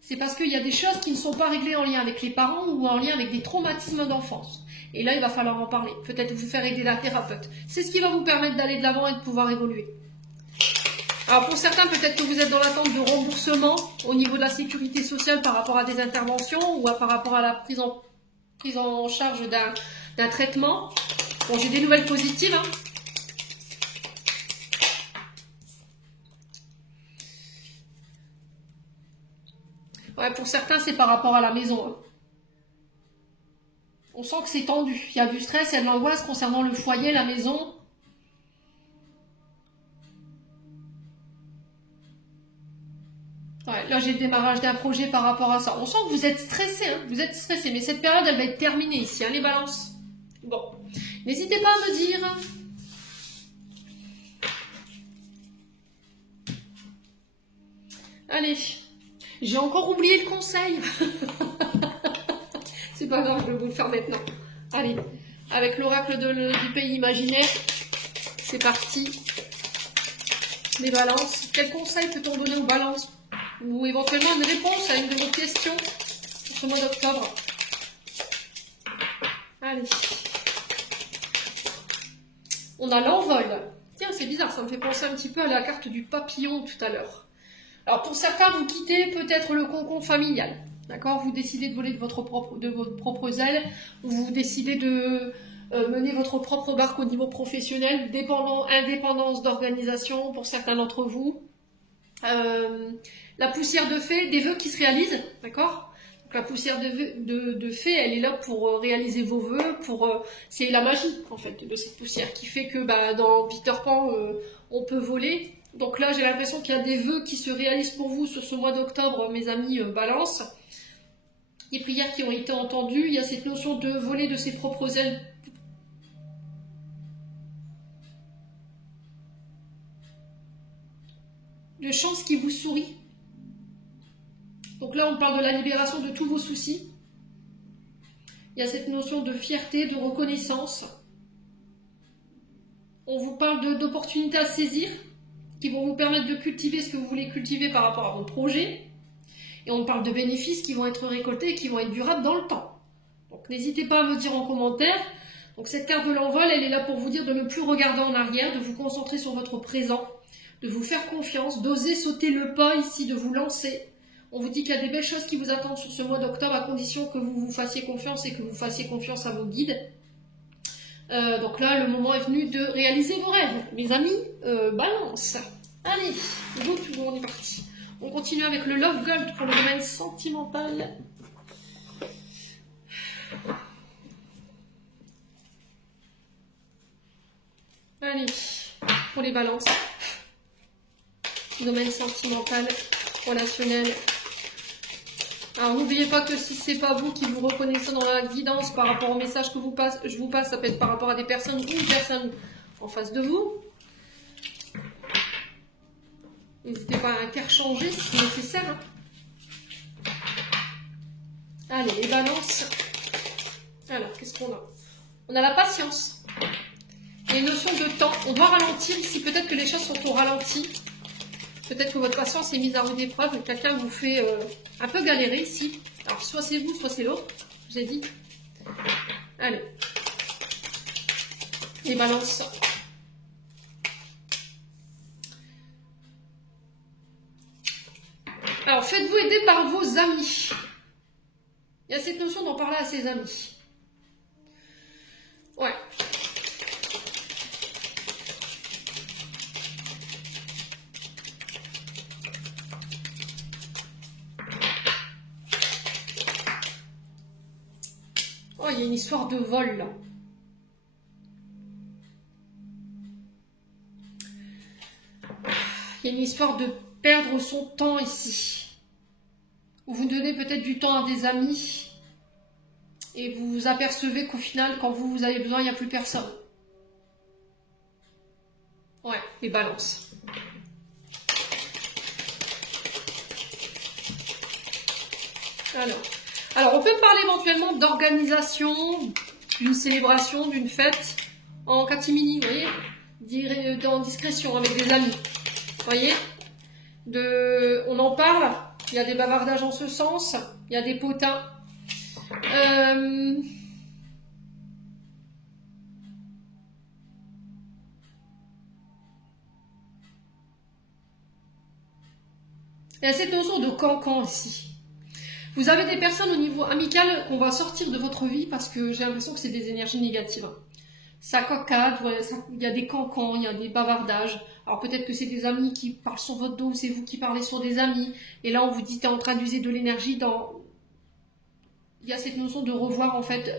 C'est parce qu'il y a des choses qui ne sont pas réglées en lien avec les parents ou en lien avec des traumatismes d'enfance. Et là, il va falloir en parler. Peut-être vous faire aider la thérapeute. C'est ce qui va vous permettre d'aller de l'avant et de pouvoir évoluer. Alors pour certains, peut-être que vous êtes dans l'attente de remboursement au niveau de la sécurité sociale par rapport à des interventions ou par rapport à la prise en charge d'un traitement. Bon, j'ai des nouvelles positives. Hein. Ouais, pour certains, c'est par rapport à la maison. Hein. On sent que c'est tendu. Il y a du stress, il y a de l'angoisse concernant le foyer, la maison. Ouais, là, j'ai le démarrage d'un projet par rapport à ça. On sent que vous êtes stressé. Hein. Vous êtes stressé. Mais cette période, elle va être terminée ici. Hein, les balances. Bon. N'hésitez pas à me dire. Allez. J'ai encore oublié le conseil. C'est pas grave, je vais vous le faire maintenant. Allez, avec l'oracle du pays imaginaire, c'est parti. Les balances. Quel conseil peut-on donner aux balances? Ou éventuellement une réponse à une de vos questions pour ce mois d'octobre. Allez. On a l'envol. Tiens, c'est bizarre, ça me fait penser un petit peu à la carte du papillon tout à l'heure. Alors pour certains, vous quittez peut-être le cocon familial. D'accord? Vous décidez de voler de votre propre aile, vous décidez de mener votre propre barque au niveau professionnel, indépendance d'organisation pour certains d'entre vous. La poussière de fée, des vœux qui se réalisent, d'accord? Donc la poussière de fée, elle est là pour réaliser vos vœux, c'est la magie en fait de cette poussière qui fait que dans Peter Pan, on peut voler Donc là, j'ai l'impression qu'il y a des vœux qui se réalisent pour vous sur ce mois d'octobre, mes amis Balance. Les prières qui ont été entendues. Il y a cette notion de voler de ses propres ailes. De chance qui vous sourit. Donc là, on parle de la libération de tous vos soucis. Il y a cette notion de fierté, de reconnaissance. On vous parle d'opportunités à saisir qui vont vous permettre de cultiver ce que vous voulez cultiver par rapport à vos projets. Et on parle de bénéfices qui vont être récoltés et qui vont être durables dans le temps. Donc n'hésitez pas à me dire en commentaire. Donc cette carte de l'envol, elle est là pour vous dire de ne plus regarder en arrière, de vous concentrer sur votre présent, de vous faire confiance, d'oser sauter le pas ici, de vous lancer. On vous dit qu'il y a des belles choses qui vous attendent sur ce mois d'octobre à condition que vous vous fassiez confiance et que vous fassiez confiance à vos guides. Donc là, le moment est venu de réaliser vos rêves. Mes amis, Balance. Allez, on est parti. On continue avec le Love Gold pour le domaine sentimental. Allez, pour les balances. Domaine sentimental, relationnel. Alors n'oubliez pas que si c'est pas vous qui vous reconnaissez dans la guidance par rapport au message que je vous passe, ça peut être par rapport à des personnes ou une personne en face de vous. N'hésitez pas à interchanger si nécessaire. Allez, les balances. Alors, qu'est-ce qu'on a? On a la patience. Il y a une notion de temps. On doit ralentir ici. Peut-être que les choses sont au ralenti. Peut-être que votre patience est mise à rude épreuve et quelqu'un vous fait un peu galérer ici. Alors, soit c'est vous, soit c'est l'autre. J'ai dit. Allez. Les balances. Alors, faites-vous aider par vos amis. Il y a cette notion d'en parler à ses amis. Ouais. Oh, il y a une histoire de vol, là. Il y a une histoire de perdre son temps ici. Vous donnez peut-être du temps à des amis et vous vous apercevez qu'au final, quand vous avez besoin, il n'y a plus personne. Ouais, les balances. Alors, on peut parler éventuellement d'organisation, d'une célébration, d'une fête en catimini, vous voyez, en discrétion avec des amis. Vous voyez, on en parle. Il y a des bavardages en ce sens. Il y a des potins. Il y a cette notion de cancan ici. Vous avez des personnes au niveau amical qu'on va sortir de votre vie parce que j'ai l'impression que c'est des énergies négatives. Ça cocade, il y a des cancans, il y a des bavardages. Alors peut-être que c'est des amis qui parlent sur votre dos, c'est vous qui parlez sur des amis. Et là, on vous dit, t'es en train d'user de l'énergie dans... Il y a cette notion de revoir, en fait,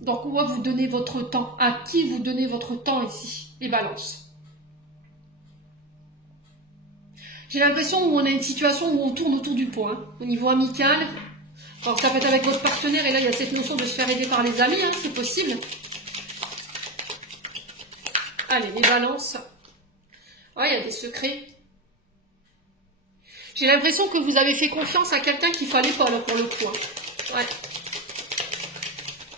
dans quoi vous donnez votre temps. À qui vous donnez votre temps ici, les balances. J'ai l'impression où on a une situation où on tourne autour du pot, hein, au niveau amical. Alors ça peut être avec votre partenaire, et là, il y a cette notion de se faire aider par les amis, hein, c'est possible. Allez, les balances. Oh, il y a des secrets. J'ai l'impression que vous avez fait confiance à quelqu'un qu'il ne fallait pas, là, pour le coup. Hein. Ouais.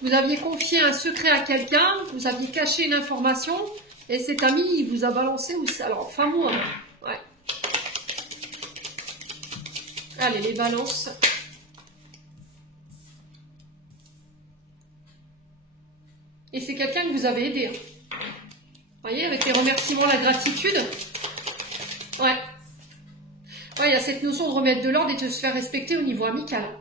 Vous aviez confié un secret à quelqu'un, vous aviez caché une information, et cet ami, il vous a balancé. Alors, fin mot, hein. Ouais. Allez, les balances. Et c'est quelqu'un que vous avez aidé. Hein. Vous voyez, avec les remerciements, la gratitude. Ouais. Ouais, il y a cette notion de remettre de l'ordre et de se faire respecter au niveau amical.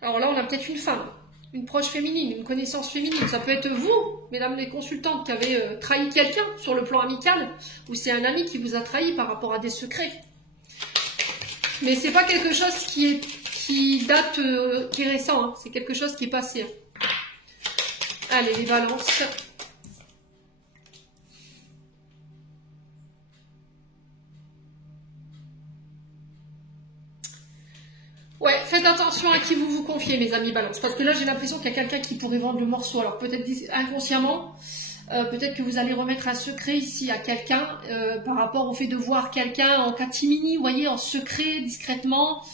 Alors là, on a peut-être une femme, une proche féminine, une connaissance féminine. Ça peut être vous, mesdames les consultantes, qui avez trahi quelqu'un sur le plan amical, ou c'est un ami qui vous a trahi par rapport à des secrets. Mais c'est pas quelque chose qui date, qui est récent, hein. C'est quelque chose qui est passé. Hein. Allez, les balances. Ouais, faites attention à qui vous vous confiez, mes amis balance. Parce que là, j'ai l'impression qu'il y a quelqu'un qui pourrait vendre le morceau. Alors peut-être inconsciemment, peut-être que vous allez remettre un secret ici à quelqu'un par rapport au fait de voir quelqu'un en catimini, vous voyez, en secret, discrètement.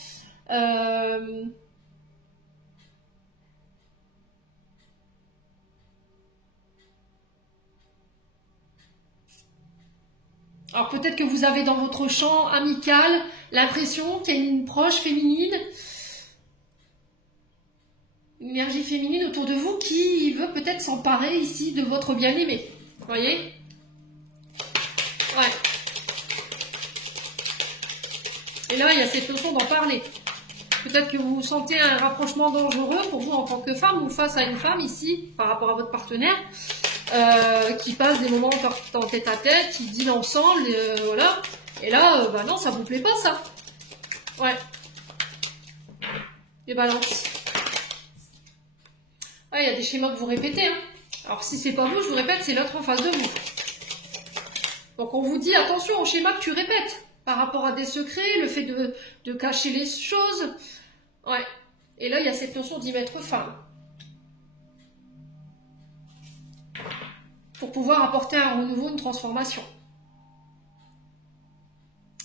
Alors peut-être que vous avez dans votre champ amical l'impression qu'il y a une proche féminine, une énergie féminine autour de vous qui veut peut-être s'emparer ici de votre bien-aimé. Vous voyez? Ouais. Et là, il y a cette notion d'en parler. Peut-être que vous sentez un rapprochement dangereux pour vous en tant que femme ou face à une femme ici, par rapport à votre partenaire. Qui passe des moments en tête à tête, qui dînent ensemble, voilà. Et là, bah non, ça vous plaît pas, ça. Ouais. Les balances. Ouais, il y a des schémas que vous répétez, hein. Alors, si c'est pas vous, je vous répète, c'est l'autre en face de vous. Donc, on vous dit, attention au schéma que tu répètes. Par rapport à des secrets, le fait de cacher les choses. Ouais. Et là, il y a cette notion d'y mettre fin. Pour pouvoir apporter un renouveau, une transformation.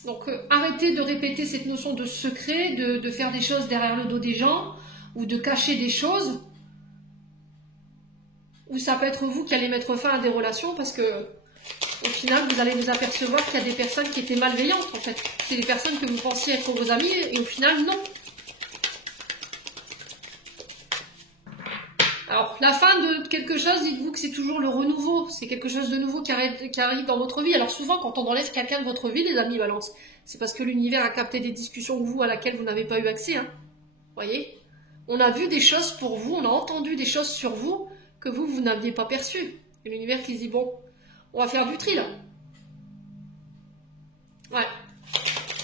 Donc arrêtez de répéter cette notion de secret, de faire des choses derrière le dos des gens, ou de cacher des choses, ou ça peut être vous qui allez mettre fin à des relations, parce que au final vous allez vous apercevoir qu'il y a des personnes qui étaient malveillantes en fait. C'est des personnes que vous pensiez être vos amis, et au final non. Alors, la fin de quelque chose, dites-vous que c'est toujours le renouveau. C'est quelque chose de nouveau qui arrive dans votre vie. Alors souvent, quand on enlève quelqu'un de votre vie, les amis balance, c'est parce que l'univers a capté des discussions de vous à laquelle vous n'avez pas eu accès. Hein. Voyez? On a vu des choses pour vous, on a entendu des choses sur vous que vous n'aviez pas perçues. Et l'univers qui dit, bon, on va faire du tri là. Ouais.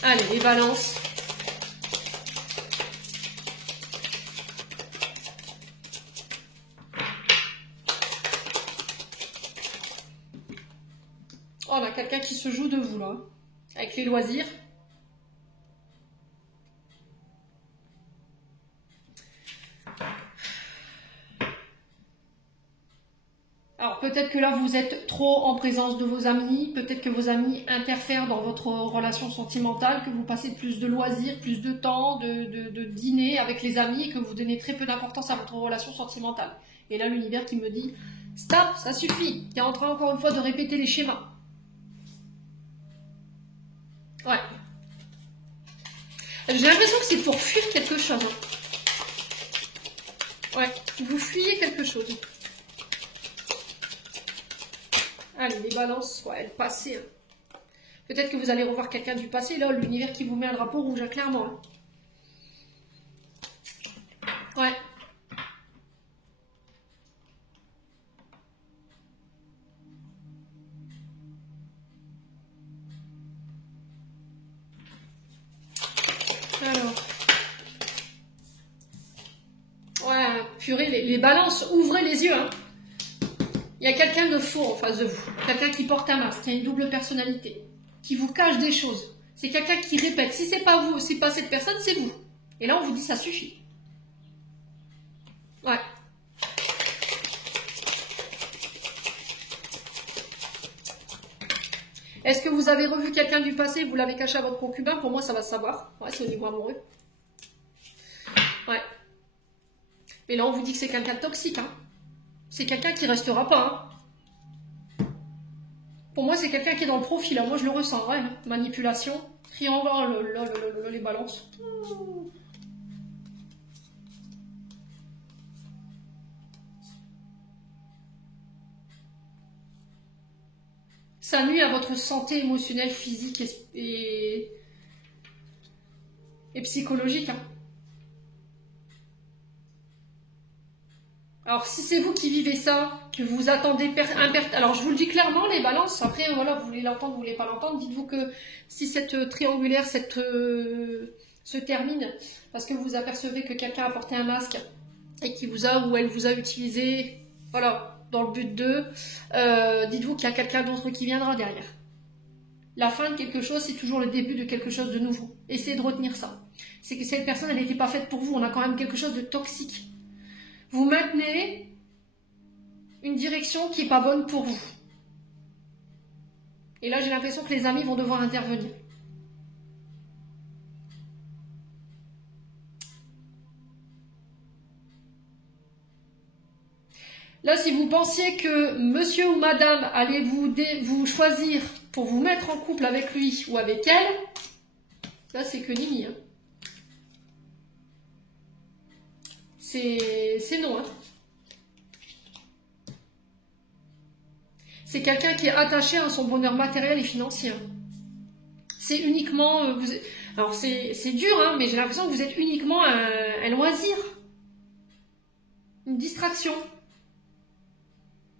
Allez, les balances. Oh, on a quelqu'un qui se joue de vous, là. Avec les loisirs. Alors, peut-être que là, vous êtes trop en présence de vos amis. Peut-être que vos amis interfèrent dans votre relation sentimentale, que vous passez plus de loisirs, plus de temps, de dîner avec les amis et que vous donnez très peu d'importance à votre relation sentimentale. Et là, l'univers qui me dit, stop, ça suffit. Tu es en train, encore une fois, de répéter les schémas. Ouais. J'ai l'impression que c'est pour fuir quelque chose. Ouais, vous fuyez quelque chose. Allez, les balances, ouais, le passé. Hein. Peut-être que vous allez revoir quelqu'un du passé, là, l'univers qui vous met un drapeau rouge, hein, clairement. Hein. Ouais. Alors. Ouais, purée, les balances, ouvrez les yeux. Hein. Il y a quelqu'un de faux en face de vous. Quelqu'un qui porte un masque, qui a une double personnalité, qui vous cache des choses. C'est quelqu'un qui répète. Si c'est pas vous, c'est pas cette personne, c'est vous. Et là, on vous dit ça suffit. Ouais. Est-ce que vous avez revu quelqu'un du passé, vous l'avez caché à votre concubin? Pour moi, ça va se savoir. Ouais, c'est au niveau amoureux. Ouais. Mais là, on vous dit que c'est quelqu'un de toxique. Hein. C'est quelqu'un qui restera pas. Hein. Pour moi, c'est quelqu'un qui est dans le profil. Hein. Moi, je le ressens. Ouais. Manipulation. Triangle, les balances. Ça nuit à votre santé émotionnelle, physique et psychologique. Hein. Alors, si c'est vous qui vivez ça, que vous attendez... Alors, je vous le dis clairement, les balances, après, voilà, vous voulez l'entendre, vous voulez pas l'entendre, dites-vous que si cette triangulaire se termine, parce que vous apercevez que quelqu'un a porté un masque et qui vous a ou elle vous a utilisé, voilà, dans le but de... dites-vous qu'il y a quelqu'un d'autre qui viendra derrière. La fin de quelque chose, c'est toujours le début de quelque chose de nouveau. Essayez de retenir ça. C'est que cette personne, elle n'était pas faite pour vous. On a quand même quelque chose de toxique. Vous maintenez une direction qui n'est pas bonne pour vous. Et là, j'ai l'impression que les amis vont devoir intervenir. Là, si vous pensiez que monsieur ou madame allait vous choisir pour vous mettre en couple avec lui ou avec elle, là, c'est que nini. Hein. C'est non. Hein. C'est quelqu'un qui est attaché à son bonheur matériel et financier. C'est uniquement... alors, c'est dur, hein, mais j'ai l'impression que vous êtes uniquement un loisir. Une distraction.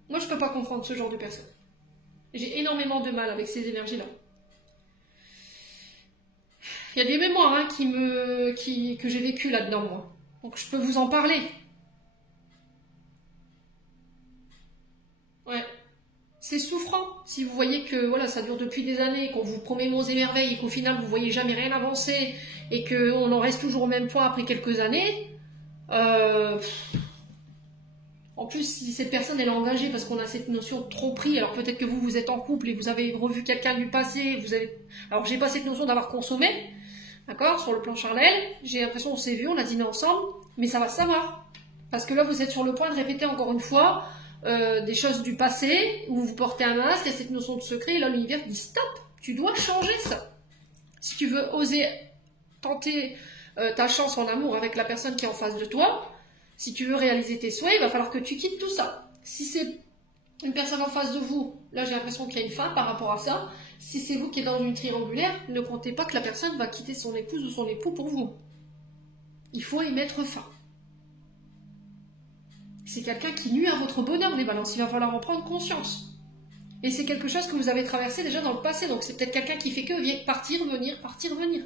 Moi, je ne peux pas comprendre ce genre de personne. J'ai énormément de mal avec ces énergies-là. Il y a des mémoires hein, que j'ai vécues là-dedans, moi. Donc, je peux vous en parler. Ouais. C'est souffrant. Si vous voyez que voilà, ça dure depuis des années, qu'on vous promet monts et merveilles et qu'au final, vous ne voyez jamais rien avancer et qu'on en reste toujours au même point après quelques années... En plus, si cette personne elle est engagée parce qu'on a cette notion de tromperie, alors peut-être que vous êtes en couple et vous avez revu quelqu'un du passé, alors j'ai pas cette notion d'avoir consommé, d'accord, sur le plan charnel, j'ai l'impression qu'on s'est vu, on a dîné ensemble, mais ça va. Parce que là, vous êtes sur le point de répéter encore une fois des choses du passé, où vous portez un masque, il y a cette notion de secret, et là l'univers dit stop, tu dois changer ça. Si tu veux oser tenter ta chance en amour avec la personne qui est en face de toi, si tu veux réaliser tes souhaits, il va falloir que tu quittes tout ça. Si c'est une personne en face de vous, là j'ai l'impression qu'il y a une fin par rapport à ça. Si c'est vous qui êtes dans une triangulaire, ne comptez pas que la personne va quitter son épouse ou son époux pour vous. Il faut y mettre fin. C'est quelqu'un qui nuit à votre bonheur, les balances. Il va falloir en prendre conscience. Et c'est quelque chose que vous avez traversé déjà dans le passé. Donc c'est peut-être quelqu'un qui fait que partir, venir, partir, venir.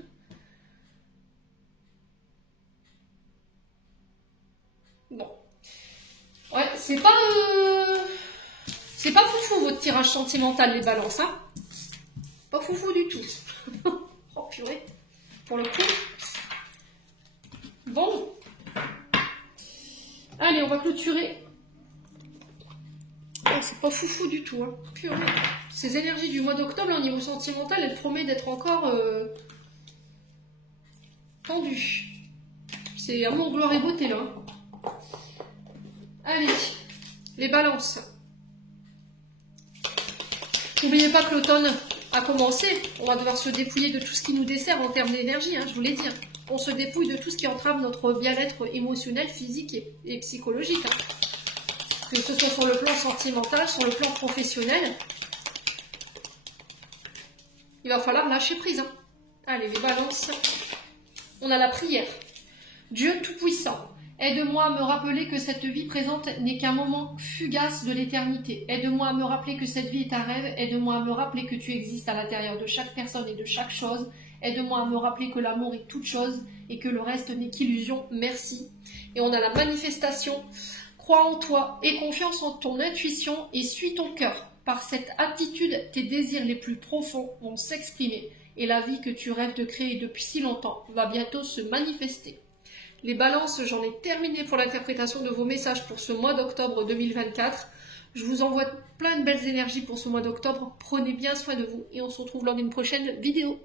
Bon. Ouais, c'est pas foufou votre tirage sentimental, les balances, hein. Pas foufou du tout. Oh purée. Pour le coup. Bon. Allez, on va clôturer. Oh, c'est pas foufou du tout, hein. Purée. Ces énergies du mois d'octobre, au niveau sentimental, elles promettent d'être encore tendues. C'est amour, gloire et beauté, là. Allez, les balances. N'oubliez pas que l'automne a commencé. On va devoir se dépouiller de tout ce qui nous dessert en termes d'énergie, hein, je vous l'ai dit. On se dépouille de tout ce qui entrave notre bien-être émotionnel, physique et psychologique. Hein. Que ce soit sur le plan sentimental, sur le plan professionnel. Il va falloir lâcher prise. Hein. Allez, les balances. On a la prière. Dieu Tout-Puissant. Aide-moi à me rappeler que cette vie présente n'est qu'un moment fugace de l'éternité. Aide-moi à me rappeler que cette vie est un rêve. Aide-moi à me rappeler que tu existes à l'intérieur de chaque personne et de chaque chose. Aide-moi à me rappeler que l'amour est toute chose et que le reste n'est qu'illusion. Merci. Et on a la manifestation. Crois en toi et confiance en ton intuition et suis ton cœur. Par cette attitude, tes désirs les plus profonds vont s'exprimer et la vie que tu rêves de créer depuis si longtemps va bientôt se manifester. Les balances, j'en ai terminé pour l'interprétation de vos messages pour ce mois d'octobre 2024. Je vous envoie plein de belles énergies pour ce mois d'octobre. Prenez bien soin de vous et on se retrouve lors d'une prochaine vidéo.